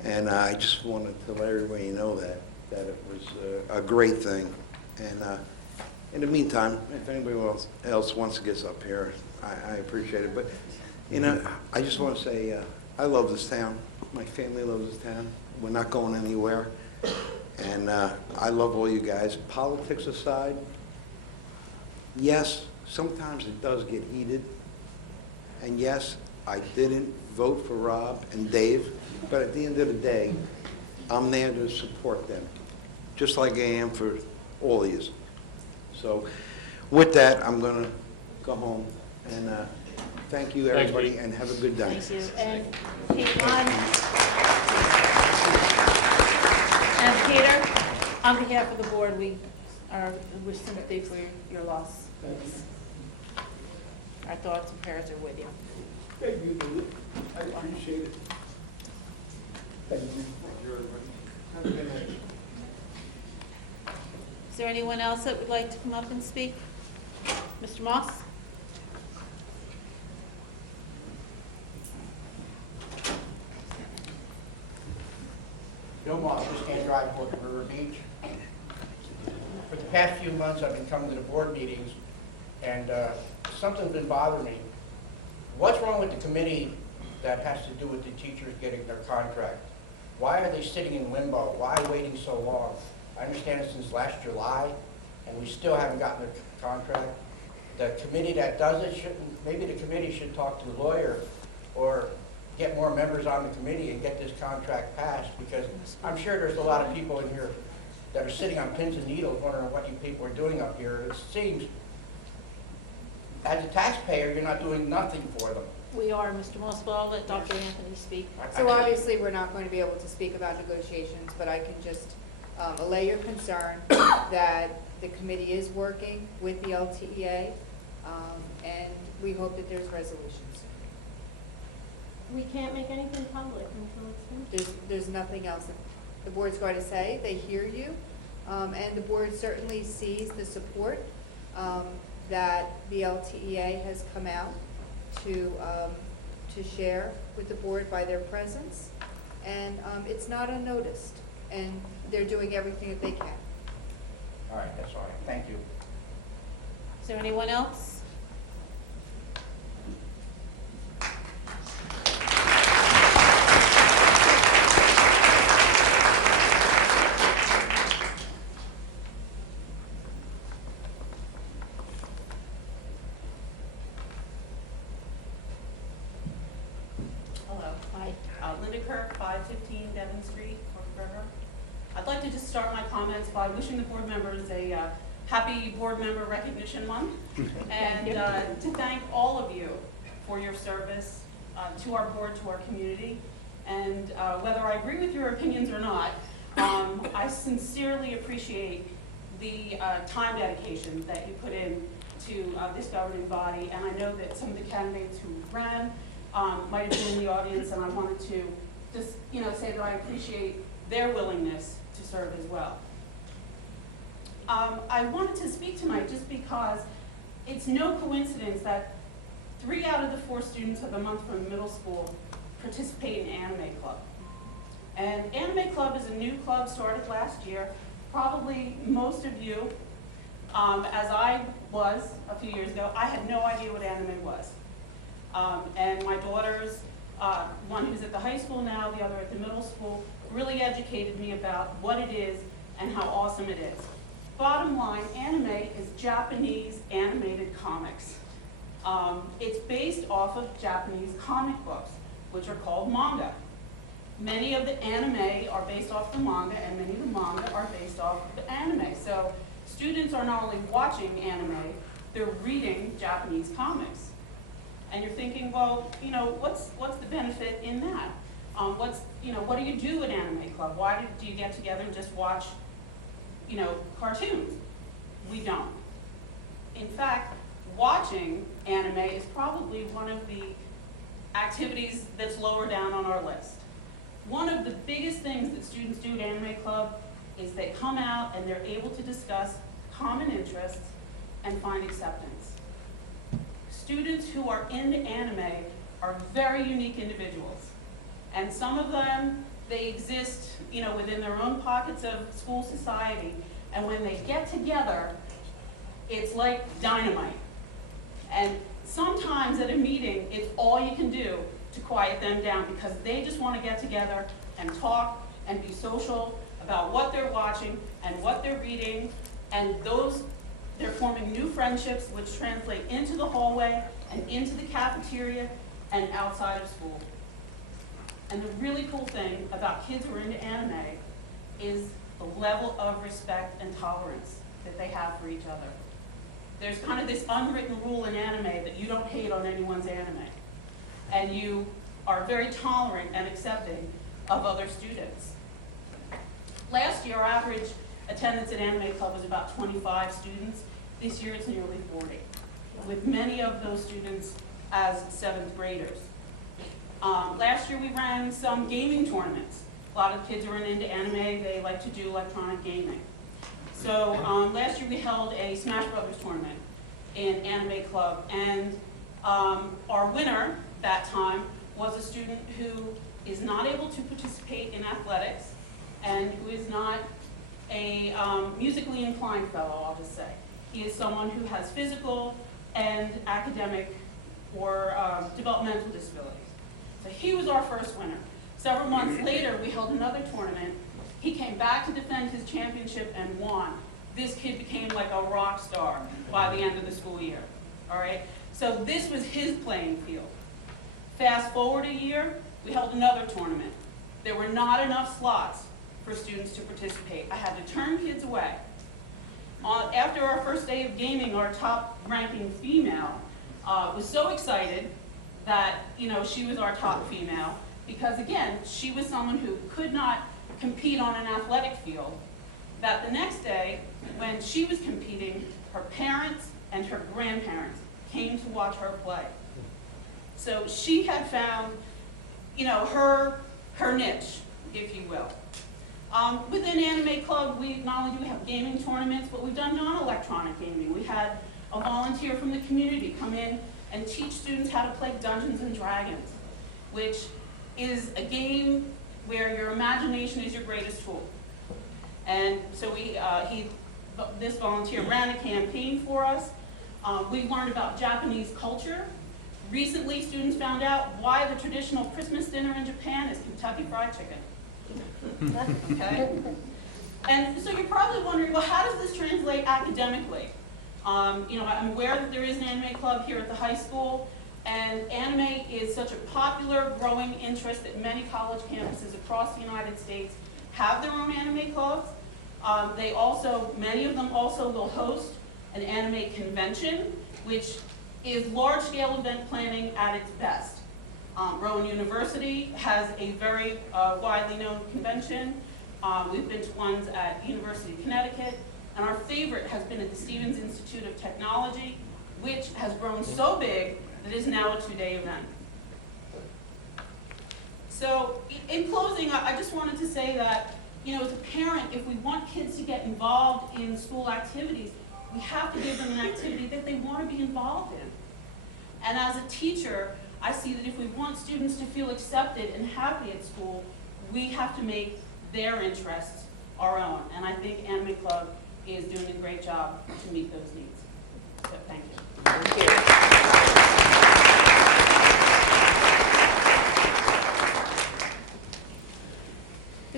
and I just wanted to let everybody know that it was a great thing. And in the meantime, if anybody else wants to get up here, I appreciate it. But I just want to say I love this town. My family loves this town. We're not going anywhere. And I love all you guys. Politics aside, yes, sometimes it does get heated. And yes, I didn't vote for Rob and Dave, but at the end of the day, I'm there to support them, just like I am for all of you. So with that, I'm going to go home, and thank you, everybody, and have a good day. Thank you. And Peter, on behalf of the board, we're sympathy for your loss. Our thoughts and prayers are with you. Thank you, I appreciate it. Thank you. Have a good night. Is there anyone else that would like to come up and speak? Mr. Moss? Bill Moss, Stand Drive, Port River Beach. For the past few months, I've been coming to the board meetings, and something's been bothering me. What's wrong with the committee that has to do with the teachers getting their contract? Why are they sitting in limbo? Why waiting so long? I understand it since last July, and we still haven't gotten their contract. The committee that does it shouldn't, maybe the committee should talk to the lawyer or get more members on the committee and get this contract passed, because I'm sure there's a lot of people in here that are sitting on pins and needles wondering what you people are doing up here. It seems, as a taxpayer, you're not doing nothing for them. We are, Mr. Moss, but I'll let Dr. Anthony speak. So obviously, we're not going to be able to speak about negotiations, but I can just allay your concern that the committee is working with the LTEA, and we hope that there's resolutions. We can't make anything public until it's finished. There's nothing else that the board's going to say. They hear you, and the board certainly sees the support that the LTEA has come out to share with the board by their presence. And it's not unnoticed, and they're doing everything that they can. All right, that's all right. Thank you. Is there anyone else? Hello. Hi. Linda Kirk, 515 Devon Street, North River. I'd like to just start my comments by wishing the board members a happy Board Member Recognition Month. And to thank all of you for your service to our board, to our community. And whether I agree with your opinions or not, I sincerely appreciate the time dedication that you put in to this governing body. And I know that some of the candidates who ran might have been in the audience, and I wanted to just, say that I appreciate their willingness to serve as well. I wanted to speak tonight just because it's no coincidence that 3 out of the 4 students of the month from middle school participate in Anime Club. And Anime Club is a new club started last year. Probably most of you, as I was a few years ago, I had no idea what anime was. And my daughters, one who's at the high school now, the other at the middle school, really educated me about what it is and how awesome it is. Bottom line, anime is Japanese animated comics. It's based off of Japanese comic books, which are called manga. Many of the anime are based off the manga, and many of the manga are based off of the anime. So students are not only watching anime, they're reading Japanese comics. And you're thinking, well, what's the benefit in that? What do you do at Anime Club? Why do you get together and just watch, cartoons? We don't. In fact, watching anime is probably one of the activities that's lower down on our list. One of the biggest things that students do at Anime Club is they come out and they're able to discuss common interests and find acceptance. Students who are into anime are very unique individuals. And some of them, they exist, within their own pockets of school society. And when they get together, it's like dynamite. And sometimes at a meeting, it's all you can do to quiet them down because they just want to get together and talk and be social about what they're watching and what they're reading. And they're forming new friendships which translate into the hallway and into the cafeteria and outside of school. And the really cool thing about kids who are into anime is the level of respect and tolerance that they have for each other. There's kind of this unwritten rule in anime that you don't hate on anyone's anime. And you are very tolerant and accepting of other students. Last year, our average attendance at Anime Club was about 25 students. This year, it's nearly 40, with many of those students as 7th graders. Last year, we ran some gaming tournaments. A lot of kids are into anime. They like to do electronic gaming. So last year, we held a Smash Brothers tournament in Anime Club. And our winner that time was a student who is not able to participate in athletics and who is not a musically inclined fellow, I'll just say. He is someone who has physical and academic or developmental disabilities. So he was our first winner. Several months later, we held another tournament. He came back to defend his championship and won. This kid became like a rock star by the end of the school year, all right? So this was his playing field. Fast forward a year, we held another tournament. There were not enough slots for students to participate. I had to turn kids away. After our first day of gaming, our top-ranking female was so excited that she was our top female because, again, she was someone who could not compete on an athletic field. That the next day, when she was competing, her parents and her grandparents came to watch her play. So she had found, her niche, if you will. Within Anime Club, not only do we have gaming tournaments, but we've done non-electronic gaming. We had a volunteer from the community come in and teach students how to play Dungeons and Dragons, which is a game where your imagination is your greatest tool. And so this volunteer ran a campaign for us. We learned about Japanese culture. Recently, students found out why the traditional Christmas dinner in Japan is Kentucky Fried Chicken. Okay? And so you're probably wondering, well, how does this translate academically? I'm aware that there is an anime club here at the high school, and anime is such a popular, growing interest that many college campuses across the United States have their own anime clubs. Many of them also will host an anime convention, which is large-scale event planning at its best. Rowan University has a very widely known convention. We've been to ones at University of Connecticut, and our favorite has been at the Stevens Institute of Technology, which has grown so big that it is now a 2-day event. So in closing, I just wanted to say that, as a parent, if we want kids to get involved in school activities, we have to give them an activity that they want to be involved in. And as a teacher, I see that if we want students to feel accepted and happy at school, we have to make their interests our own. And I think Anime Club is doing a great job to meet those needs. So thank you. Thank you.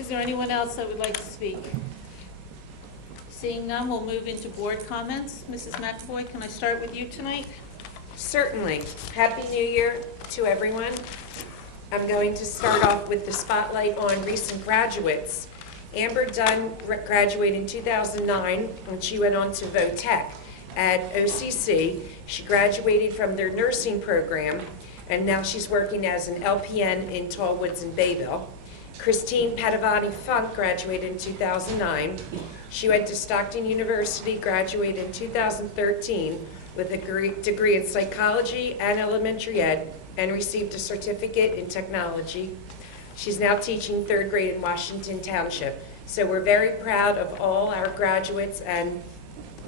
Is there anyone else that would like to speak? Seeing none, we'll move into board comments. Mrs. McAvoy, can I start with you tonight? Certainly. Happy New Year to everyone. I'm going to start off with the spotlight on recent graduates. Amber Dunn graduated in 2009 when she went on to Votech. At OCC, she graduated from their nursing program, and now she's working as an LPN in Tallwoods in Bayville. Christine Padavani Funk graduated in 2009. She went to Stockton University, graduated in 2013 with a degree in psychology and elementary ed, and received a certificate in technology. She's now teaching 3rd grade in Washington Township. So we're very proud of all our graduates, and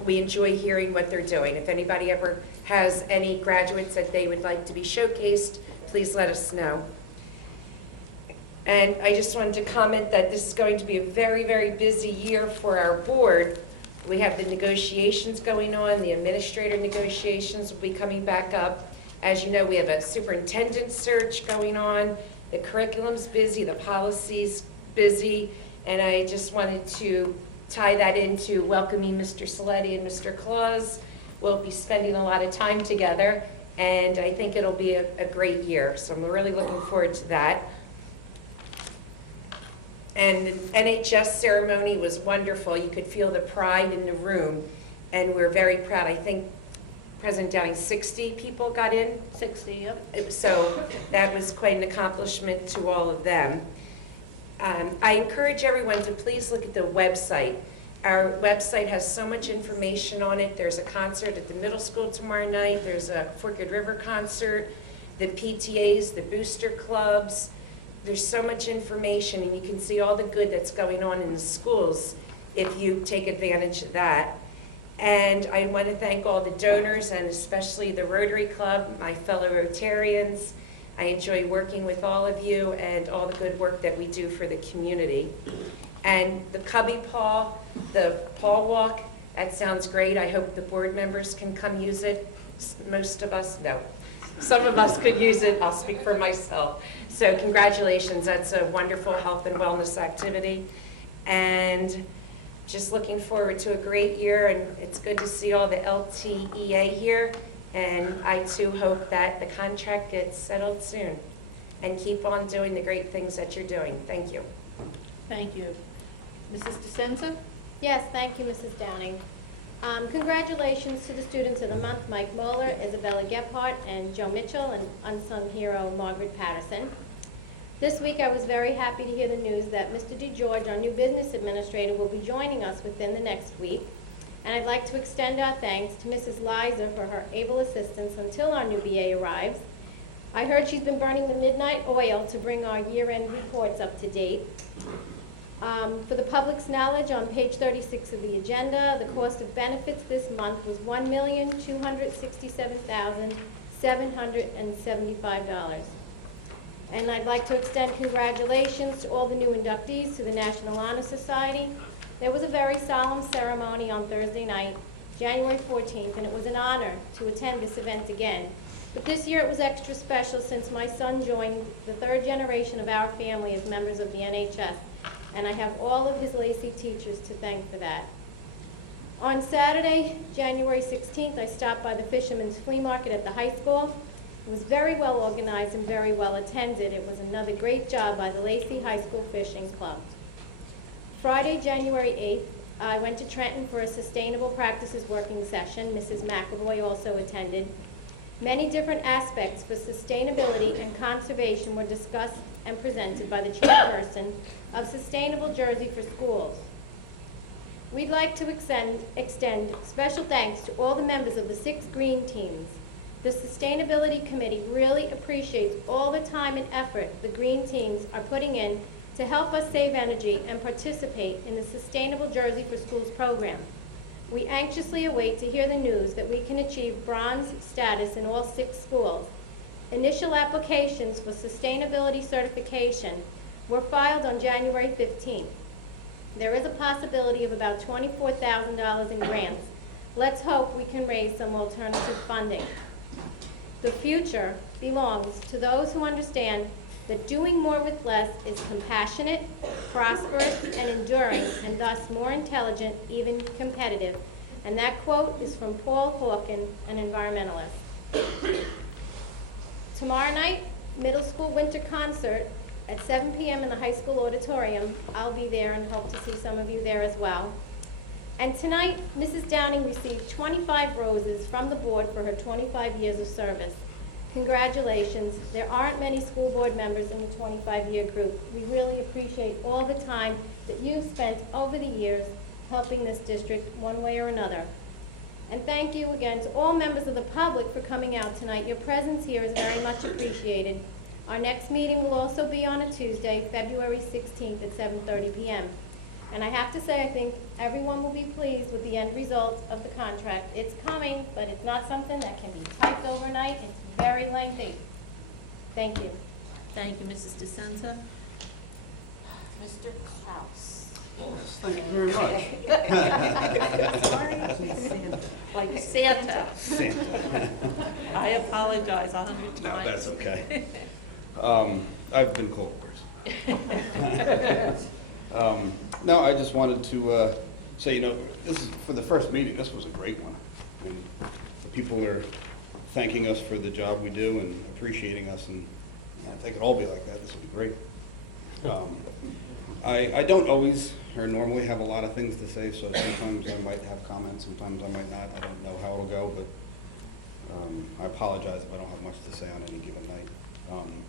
we enjoy hearing what they're doing. If anybody ever has any graduates that they would like to be showcased, please let us know. And I just wanted to comment that this is going to be a very, very busy year for our board. We have the negotiations going on, the administrator negotiations will be coming back up. As you know, we have a superintendent search going on, the curriculum's busy, the policy's busy, and I just wanted to tie that into welcoming Mr. Saletti and Mr. Claus. We'll be spending a lot of time together, and I think it'll be a great year, so I'm really looking forward to that. And the NHS ceremony was wonderful. You could feel the pride in the room, and we're very proud. I think President Downing, 60 people got in? 60, yep. So that was quite an accomplishment to all of them. I encourage everyone to please look at the website. Our website has so much information on it. There's a concert at the middle school tomorrow night. There's a Forked River concert, the PTAs, the booster clubs. There's so much information, and you can see all the good that's going on in the schools if you take advantage of that. And I want to thank all the donors, and especially the Rotary Club, my fellow Rotarians. I enjoy working with all of you and all the good work that we do for the community. And the Cubby Paw, the Paw Walk, that sounds great. I hope the board members can come use it. Most of us, no. Some of us could use it. I'll speak for myself. So congratulations. That's a wonderful health and wellness activity. And just looking forward to a great year. And it's good to see all the LTEA here. And I too hope that the contract gets settled soon. And keep on doing the great things that you're doing. Thank you. Thank you. Mrs. DeSenza? Yes, thank you, Mrs. Downing. Congratulations to the students of the month, Mike Moeller, Isabella Gephardt, and Joe Mitchell, and unsung hero Margaret Patterson. This week I was very happy to hear the news that Mr. DeGeorge, our new business administrator, will be joining us within the next week. And I'd like to extend our thanks to Mrs. Liza for her able assistance until our new BA arrives. I heard she's been burning the midnight oil to bring our year-end reports up to date. For the public's knowledge, on page 36 of the agenda, the cost of benefits this month was $1,267,775. And I'd like to extend congratulations to all the new inductees to the National Honor Society. There was a very solemn ceremony on Thursday night, January 14th, and it was an honor to attend this event again. But this year it was extra special since my son joined the third generation of our family as members of the NHS, and I have all of his Lacey teachers to thank for that. On Saturday, January 16th, I stopped by the Fisherman's Flea Market at the high school. It was very well organized and very well attended. It was another great job by the Lacey High School Fishing Club. Friday, January 8th, I went to Trenton for a Sustainable Practices working session. Mrs. McAvoy also attended. Many different aspects for sustainability and conservation were discussed and presented by the chairperson of Sustainable Jersey for Schools. We'd like to extend special thanks to all the members of the 6 green teams. The Sustainability Committee really appreciates all the time and effort the green teams are putting in to help us save energy and participate in the Sustainable Jersey for Schools program. We anxiously await to hear the news that we can achieve bronze status in all 6 schools. Initial applications for sustainability certification were filed on January 15th. There is a possibility of about $24,000 in grants. Let's hope we can raise some alternative funding. The future belongs to those who understand that doing more with less is compassionate, prosperous, and enduring, and thus more intelligent, even competitive. And that quote is from Paul Hawken, an environmentalist. Tomorrow night, middle school winter concert at 7 p.m. in the high school auditorium. I'll be there and hope to see some of you there as well. And tonight, Mrs. Downing received 25 roses from the board for her 25 years of service. Congratulations. There aren't many school board members in the 25-year group. We really appreciate all the time that you've spent over the years helping this district one way or another. And thank you again to all members of the public for coming out tonight. Your presence here is very much appreciated. Our next meeting will also be on a Tuesday, February 16th at 7:30 p.m. And I have to say, I think everyone will be pleased with the end result of the contract. It's coming, but it's not something that can be typed overnight. It's very lengthy. Thank you. Thank you, Mrs. DeSenza. Mr. Klaus. Thank you very much. Like Santa. Santa. I apologize 100 times. No, that's okay. I've been called worse. No, I just wanted to say, this is for the first meeting. This was a great one. I mean, the people are thanking us for the job we do and appreciating us, and if they could all be like that, this would be great. I don't always or normally have a lot of things to say, so sometimes I might have comments, sometimes I might not. I don't know how it'll go, but I apologize if I don't have much to say on any given night.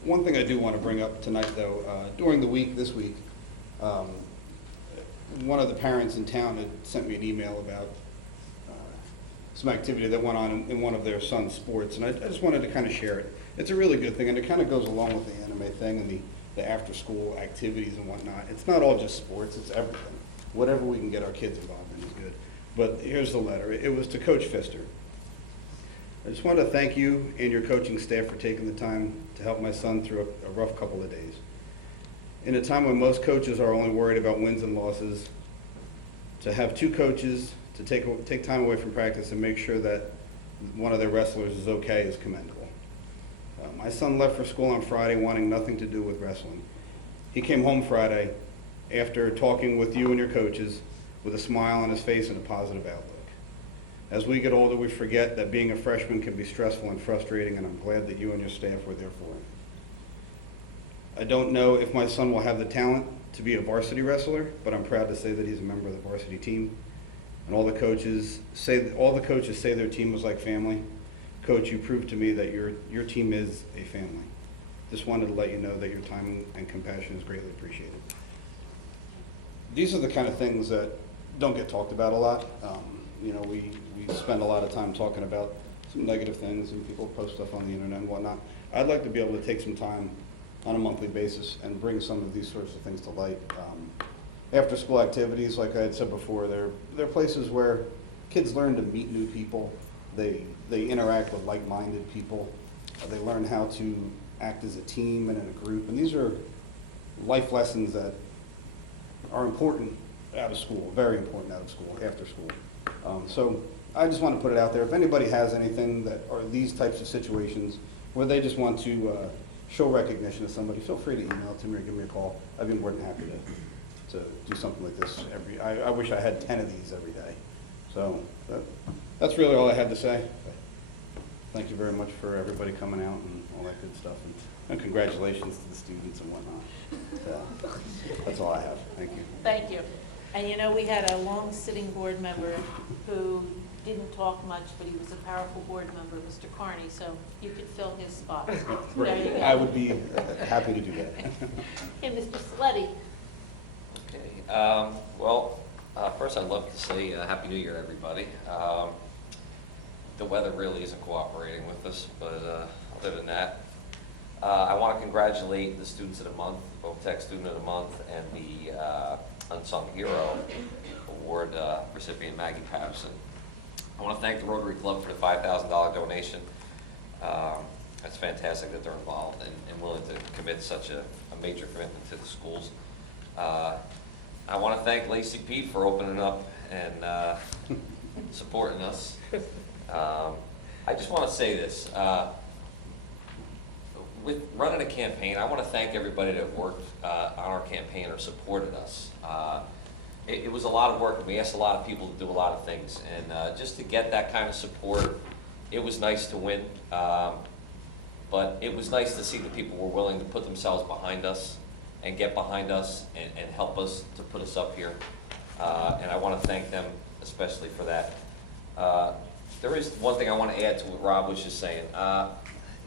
One thing I do want to bring up tonight, though, during the week, this week, one of the parents in town had sent me an email about some activity that went on in one of their son's sports, and I just wanted to kind of share it. It's a really good thing, and it kind of goes along with the anime thing and the after-school activities and whatnot. It's not all just sports, it's everything. Whatever we can get our kids involved in is good. But here's the letter. It was to Coach Pfister. I just want to thank you and your coaching staff for taking the time to help my son through a rough couple of days. In a time when most coaches are only worried about wins and losses, to have 2 coaches to take time away from practice and make sure that one of their wrestlers is okay is commendable. My son left for school on Friday wanting nothing to do with wrestling. He came home Friday after talking with you and your coaches with a smile on his face and a positive outlook. As we get older, we forget that being a freshman can be stressful and frustrating, and I'm glad that you and your staff were there for him. I don't know if my son will have the talent to be a varsity wrestler, but I'm proud to say that he's a member of the varsity team. And all the coaches say their team was like family. Coach, you proved to me that your team is a family. Just wanted to let you know that your time and compassion is greatly appreciated. These are the kind of things that don't get talked about a lot. We spend a lot of time talking about some negative things, and people post stuff on the internet and whatnot. I'd like to be able to take some time on a monthly basis and bring some of these sorts of things to light. After school activities, like I had said before, they're places where kids learn to meet new people. They interact with like-minded people. They learn how to act as a team and in a group. And these are life lessons that are important out of school, very important out of school, after school. So I just want to put it out there. If anybody has anything that are these types of situations where they just want to show recognition to somebody, feel free to email it to me or give me a call. I'd be more than happy to do something like this I wish I had 10 of these every day. So that's really all I had to say. Thank you very much for everybody coming out and all that good stuff. And congratulations to the students and whatnot. So, that's all I have. Thank you. Thank you. And you know, we had a long-sitting board member who didn't talk much, but he was a powerful board member, Mr. Carney, so you could fill his spot. There you go. I would be happy to do that. Okay, Mr. Sleddy. Okay, well, first I'd love to say Happy New Year, everybody. The weather really isn't cooperating with us, but other than that, I want to congratulate the Students of the Month, VOTEC Student of the Month, and the Unsung Hero Award recipient, Maggie Patterson. I want to thank the Rotary Club for the $5,000 donation. It's fantastic that they're involved and willing to commit such a major commitment to the schools. I want to thank Lacey Pete for opening up and supporting us. I just want to say this. With running a campaign, I want to thank everybody that worked on our campaign or supported us. It was a lot of work. We asked a lot of people to do a lot of things, and just to get that kind of support, it was nice to win. But it was nice to see that people were willing to put themselves behind us and get behind us and help us to put us up here. And I want to thank them especially for that. There is one thing I want to add to what Rob was just saying.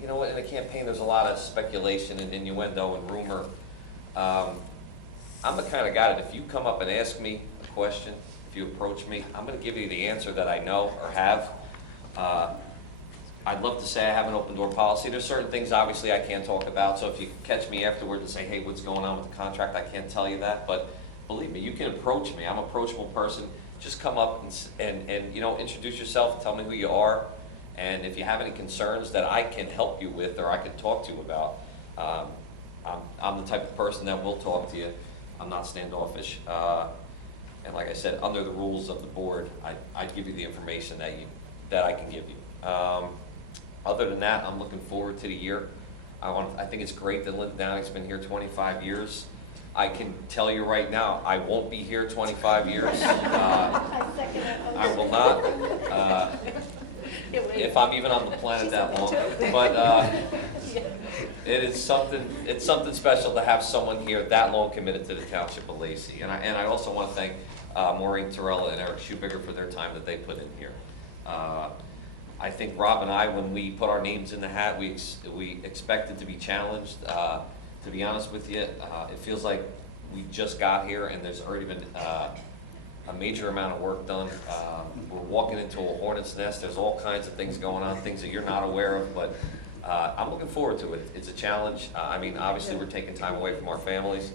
You know what, in a campaign there's a lot of speculation and innuendo and rumor. I'm the kind of guy that if you come up and ask me a question, if you approach me, I'm going to give you the answer that I know or have. I'd love to say I have an open door policy. There's certain things obviously I can't talk about, so if you catch me afterward and say, hey, what's going on with the contract, I can't tell you that, but believe me, you can approach me. I'm an approachable person. Just come up and you know, introduce yourself, tell me who you are, and if you have any concerns that I can help you with or I can talk to you about, I'm the type of person that will talk to you. I'm not standoffish. And like I said, under the rules of the board, I'd give you the information that I can give you. Other than that, I'm looking forward to the year. I think it's great that Linda Downing's been here 25 years. I can tell you right now, I won't be here 25 years. I will not, if I'm even on the planet that long. But it's something special to have someone here that long committed to the Township of Lacey. And I also want to thank Maureen Torella and Eric Schubiger for their time that they put in here. I think Rob and I, when we put our names in the hat, we expected to be challenged. To be honest with you, it feels like we just got here and there's already been a major amount of work done. We're walking into a hornet's nest. There's all kinds of things going on, things that you're not aware of, but I'm looking forward to it. It's a challenge. I mean, obviously we're taking time away from our families,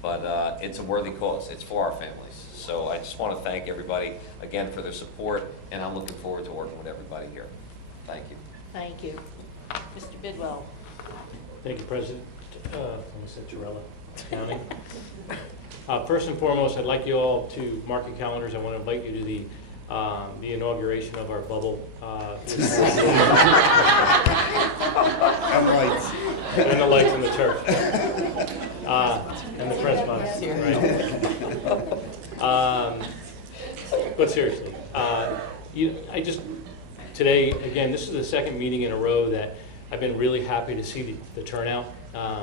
but it's a worthy cause. It's for our families. So I just want to thank everybody again for their support, and I'm looking forward to working with everybody here. Thank you. Thank you. Mr. Bidwell. Thank you, President. I said Torella County. First and foremost, I'd like you all to mark your calendars. I want to invite you to the inauguration of our bubble. And lights. And the lights in the church. And the press box. Right. But seriously, today, again, this is the second meeting in a row that I've been really happy to see the turnout.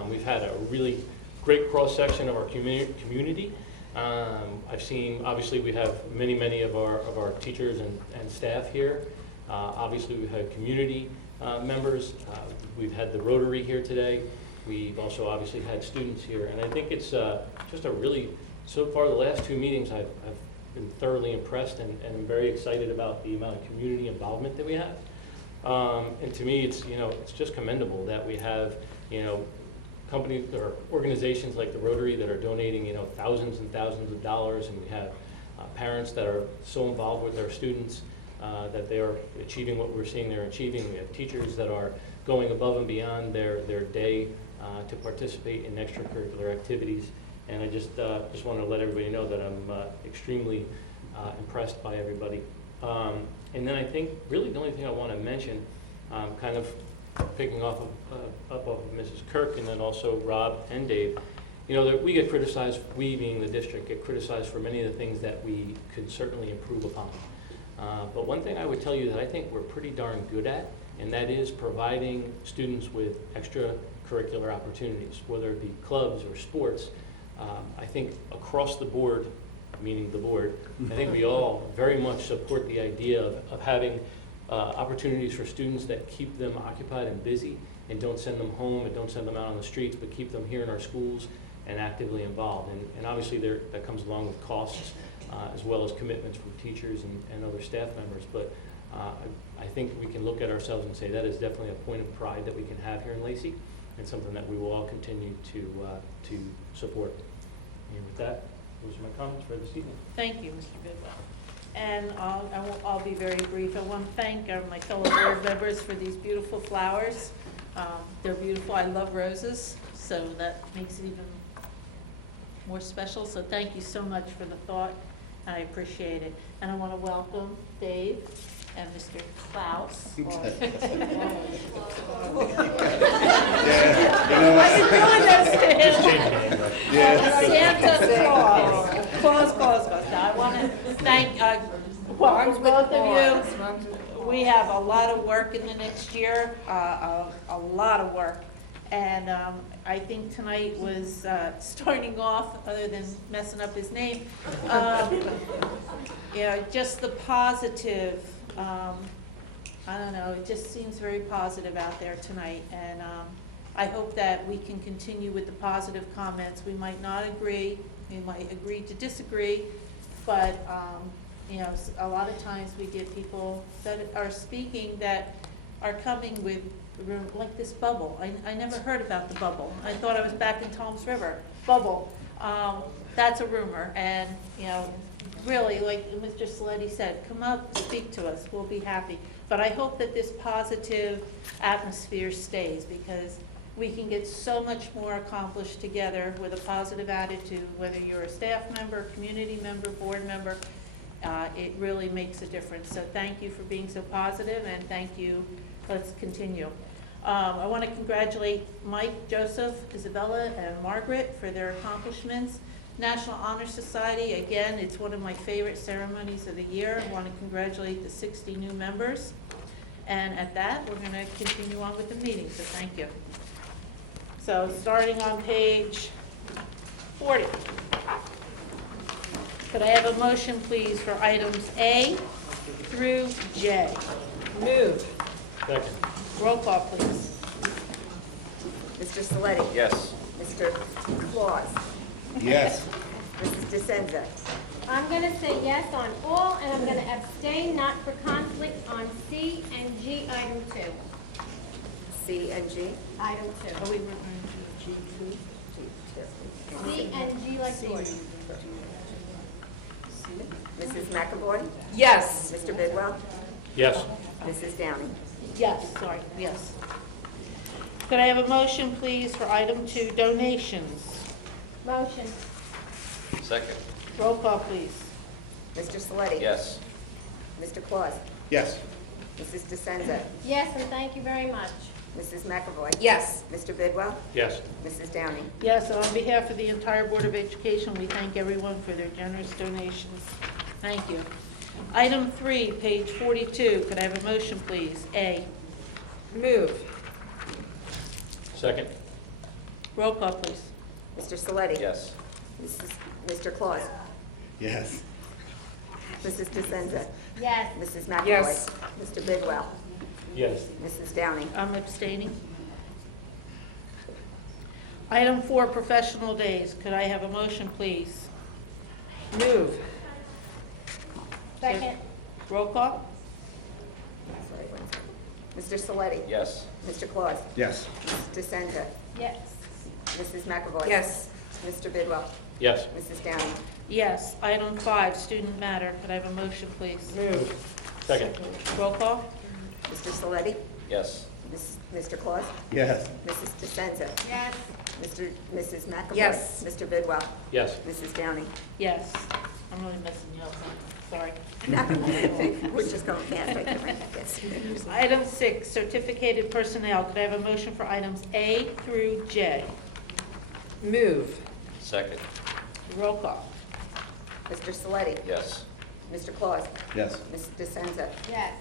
We've had a really great cross-section of our community. I've seen, obviously, we have many of our teachers and staff here. Obviously, we've had community members. We've had the Rotary here today. We've also obviously had students here. And I think it's just a really, so far the last two meetings, I've been thoroughly impressed and I'm very excited about the amount of community involvement that we have. And to me, it's just commendable that we have, companies or organizations like the Rotary that are donating, thousands and thousands of dollars, and we have parents that are so involved with their students that they are achieving what we're seeing they're achieving. We have teachers that are going above and beyond their day to participate in extracurricular activities. And I just wanted to let everybody know that I'm extremely impressed by everybody. And then I think really the only thing I want to mention, kind of picking up off of Mrs. Kirk and then also Rob and Dave, you know, that we get criticized, we being the district, get criticized for many of the things that we could certainly improve upon. But one thing I would tell you that I think we're pretty darn good at, and that is providing students with extracurricular opportunities, whether it be clubs or sports. I think across the board, meaning the board, I think we all very much support the idea of having opportunities for students that keep them occupied and busy and don't send them home and don't send them out on the streets, but keep them here in our schools and actively involved. And obviously that comes along with costs as well as commitments from teachers and other staff members. But I think we can look at ourselves and say that is definitely a point of pride that we can have here in Lacey and something that we will all continue to support. And with that, those are my comments for this evening. Thank you, Mr. Bidwell. And I'll be very brief. I want to thank my fellow board members for these beautiful flowers. They're beautiful. I love roses, so that makes it even more special. So thank you so much for the thought. I appreciate it. And I want to welcome Dave and Mr. Klaus. I've been doing this to him. Santa Claus. Now, I want to thank welcome both of you. We have a lot of work in the next year, a lot of work. And I think tonight was starting off, other than messing up his name, you know, just the positive, I don't know, it just seems very positive out there tonight. And I hope that we can continue with the positive comments. We might not agree, we might agree to disagree, but you know, a lot of times we get people that are speaking that are coming with room like this bubble. I never heard about the bubble. I thought I was back in Toms River. Bubble. That's a rumor. And, you know, really, like Mr. Saletti said, come up, speak to us. We'll be happy. But I hope that this positive atmosphere stays, because we can get so much more accomplished together with a positive attitude, whether you're a staff member, community member, board member. It really makes a difference. So thank you for being so positive, and thank you. Let's continue. I want to congratulate Mike, Joseph, Isabella, and Margaret for their accomplishments. National Honor Society, again, it's one of my favorite ceremonies of the year. I want to congratulate the 60 new members. And at that, we're going to continue on with the meeting, so thank you. So starting on page 40. Could I have a motion, please, for items A through J? Move. Second. Roll call, please. Mr. Saletti? Yes. Mr. Claus? Yes. Mrs. DeSenza? I'm going to say yes on all, and I'm going to abstain, not for conflict, on C and G, item 2. C and G? Item 2. Are we referring to G2? C and G like George. Mrs. McAvoy? Yes. Mr. Bidwell? Yes. Mrs. Downing? Yes, sorry, yes. Could I have a motion, please, for item 2, donations? Motion. Second. Roll call, please. Mr. Saletti? Yes. Mr. Claus? Yes. Mrs. DeSenza? Yes, and thank you very much. Mrs. McAvoy? Yes. Mr. Bidwell? Yes. Mrs. Downing? Yes, and on behalf of the entire Board of Education, we thank everyone for their generous donations. Thank you. Item 3, page 42. Could I have a motion, please? A. Move. Second. Roll call, please. Mr. Saletti? Yes. Mr. Claus? Yes. Mrs. DeSenza? Yes. Mrs. McAvoy? Yes. Mr. Bidwell? Yes. Mrs. Downing? I'm abstaining. Item 4, professional days. Could I have a motion, please? Move. Second. Roll call? Sorry, 1 second. Mr. Saletti? Yes. Mr. Claus? Yes. Mrs. DeSenza? Yes. Mrs. McAvoy? Yes. Mr. Bidwell? Yes. Mrs. Downing? Yes. Item 5, student matter. Could I have a motion, please? Move. Second. Roll call? Mr. Saletti? Yes. Mr. Claus? Yes. Mrs. DeSenza? Yes. Mrs. McAvoy? Yes. Mr. Bidwell? Yes. Mrs. Downing? Yes. I'm really messing you up, sorry. We're just going fast, I can read this. Item 6, certificated personnel. Could I have a motion for items A through J? Move. Second. Roll call. Mr. Saletti? Yes. Mr. Claus? Yes. Mrs. DeSenza? Yes.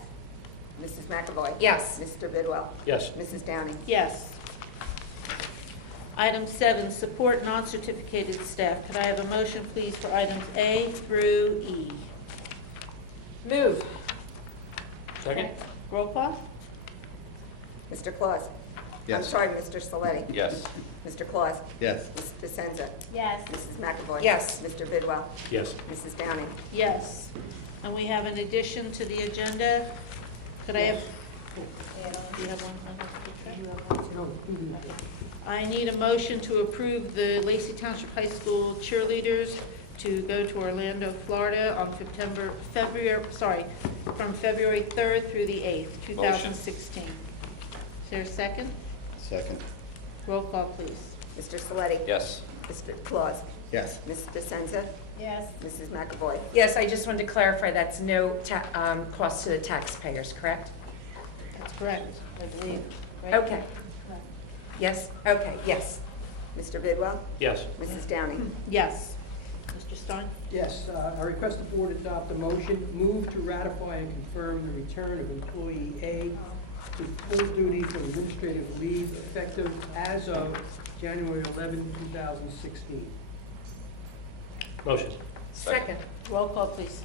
Mrs. McAvoy? Yes. Mr. Bidwell? Yes. Mrs. Downing? Yes. Item 7, support non-certificated staff. Could I have a motion, please, for items A through E? Move. Second? Roll call? Mr. Claus? Yes. I'm sorry, Mr. Saletti? Yes. Mr. Claus? Yes. Mrs. DeSenza? Yes. Mrs. McAvoy? Yes. Mr. Bidwell? Yes. Mrs. Downing? Yes. And we have an addition to the agenda. Could I have? Do you have one? I need a motion to approve the Lacey Township High School cheerleaders to go to Orlando, Florida on from February 3rd through the 8th, 2016. Is there a second? Second. Roll call, please. Mr. Saletti? Yes. Mr. Claus? Yes. Mrs. DeSenza? Yes. Mrs. McAvoy? Yes, I just wanted to clarify, that's no cost to the taxpayers, correct? That's correct, I believe. right? Okay. Yes, okay, yes. Mr. Bidwell? Yes. Mrs. Downing? Yes. Mr. Stein? Yes, I request the board adopt a motion, move to ratify and confirm the return of employee A to full duty for administrative leave effective as of January 11, 2016. Motion. Second. Roll call, please.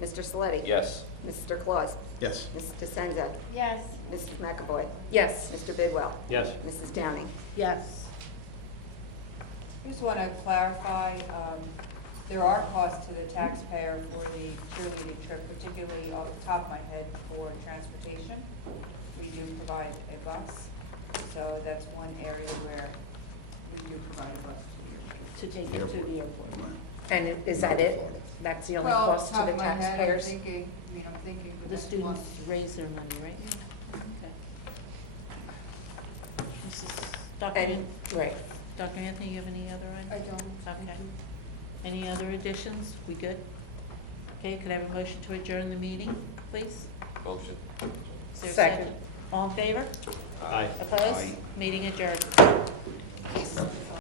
Mr. Saletti? Yes. Mr. Claus? Yes. Mrs. DeSenza? Yes. Mrs. McAvoy? Yes. Mr. Bidwell? Yes. Mrs. Downing? Yes. I just want to clarify, there are costs to the taxpayer for the cheerleading trip, particularly off the top of my head for transportation. We do provide a bus, so that's one area where we do provide a bus To take you to the airport. And is that it? That's the only Well, cost to top the of my head, I'm taxpayers? thinking for The next students month. raise their money, right? Okay. Mrs. Dr. And, right. Dr. Anthony, you have any other items? I don't. Okay. Any other additions? We good? Okay, could I have a motion to adjourn the meeting, please? Motion. Is there a Second. All in favor? Aye. Opposed? Aye. Meeting adjourned.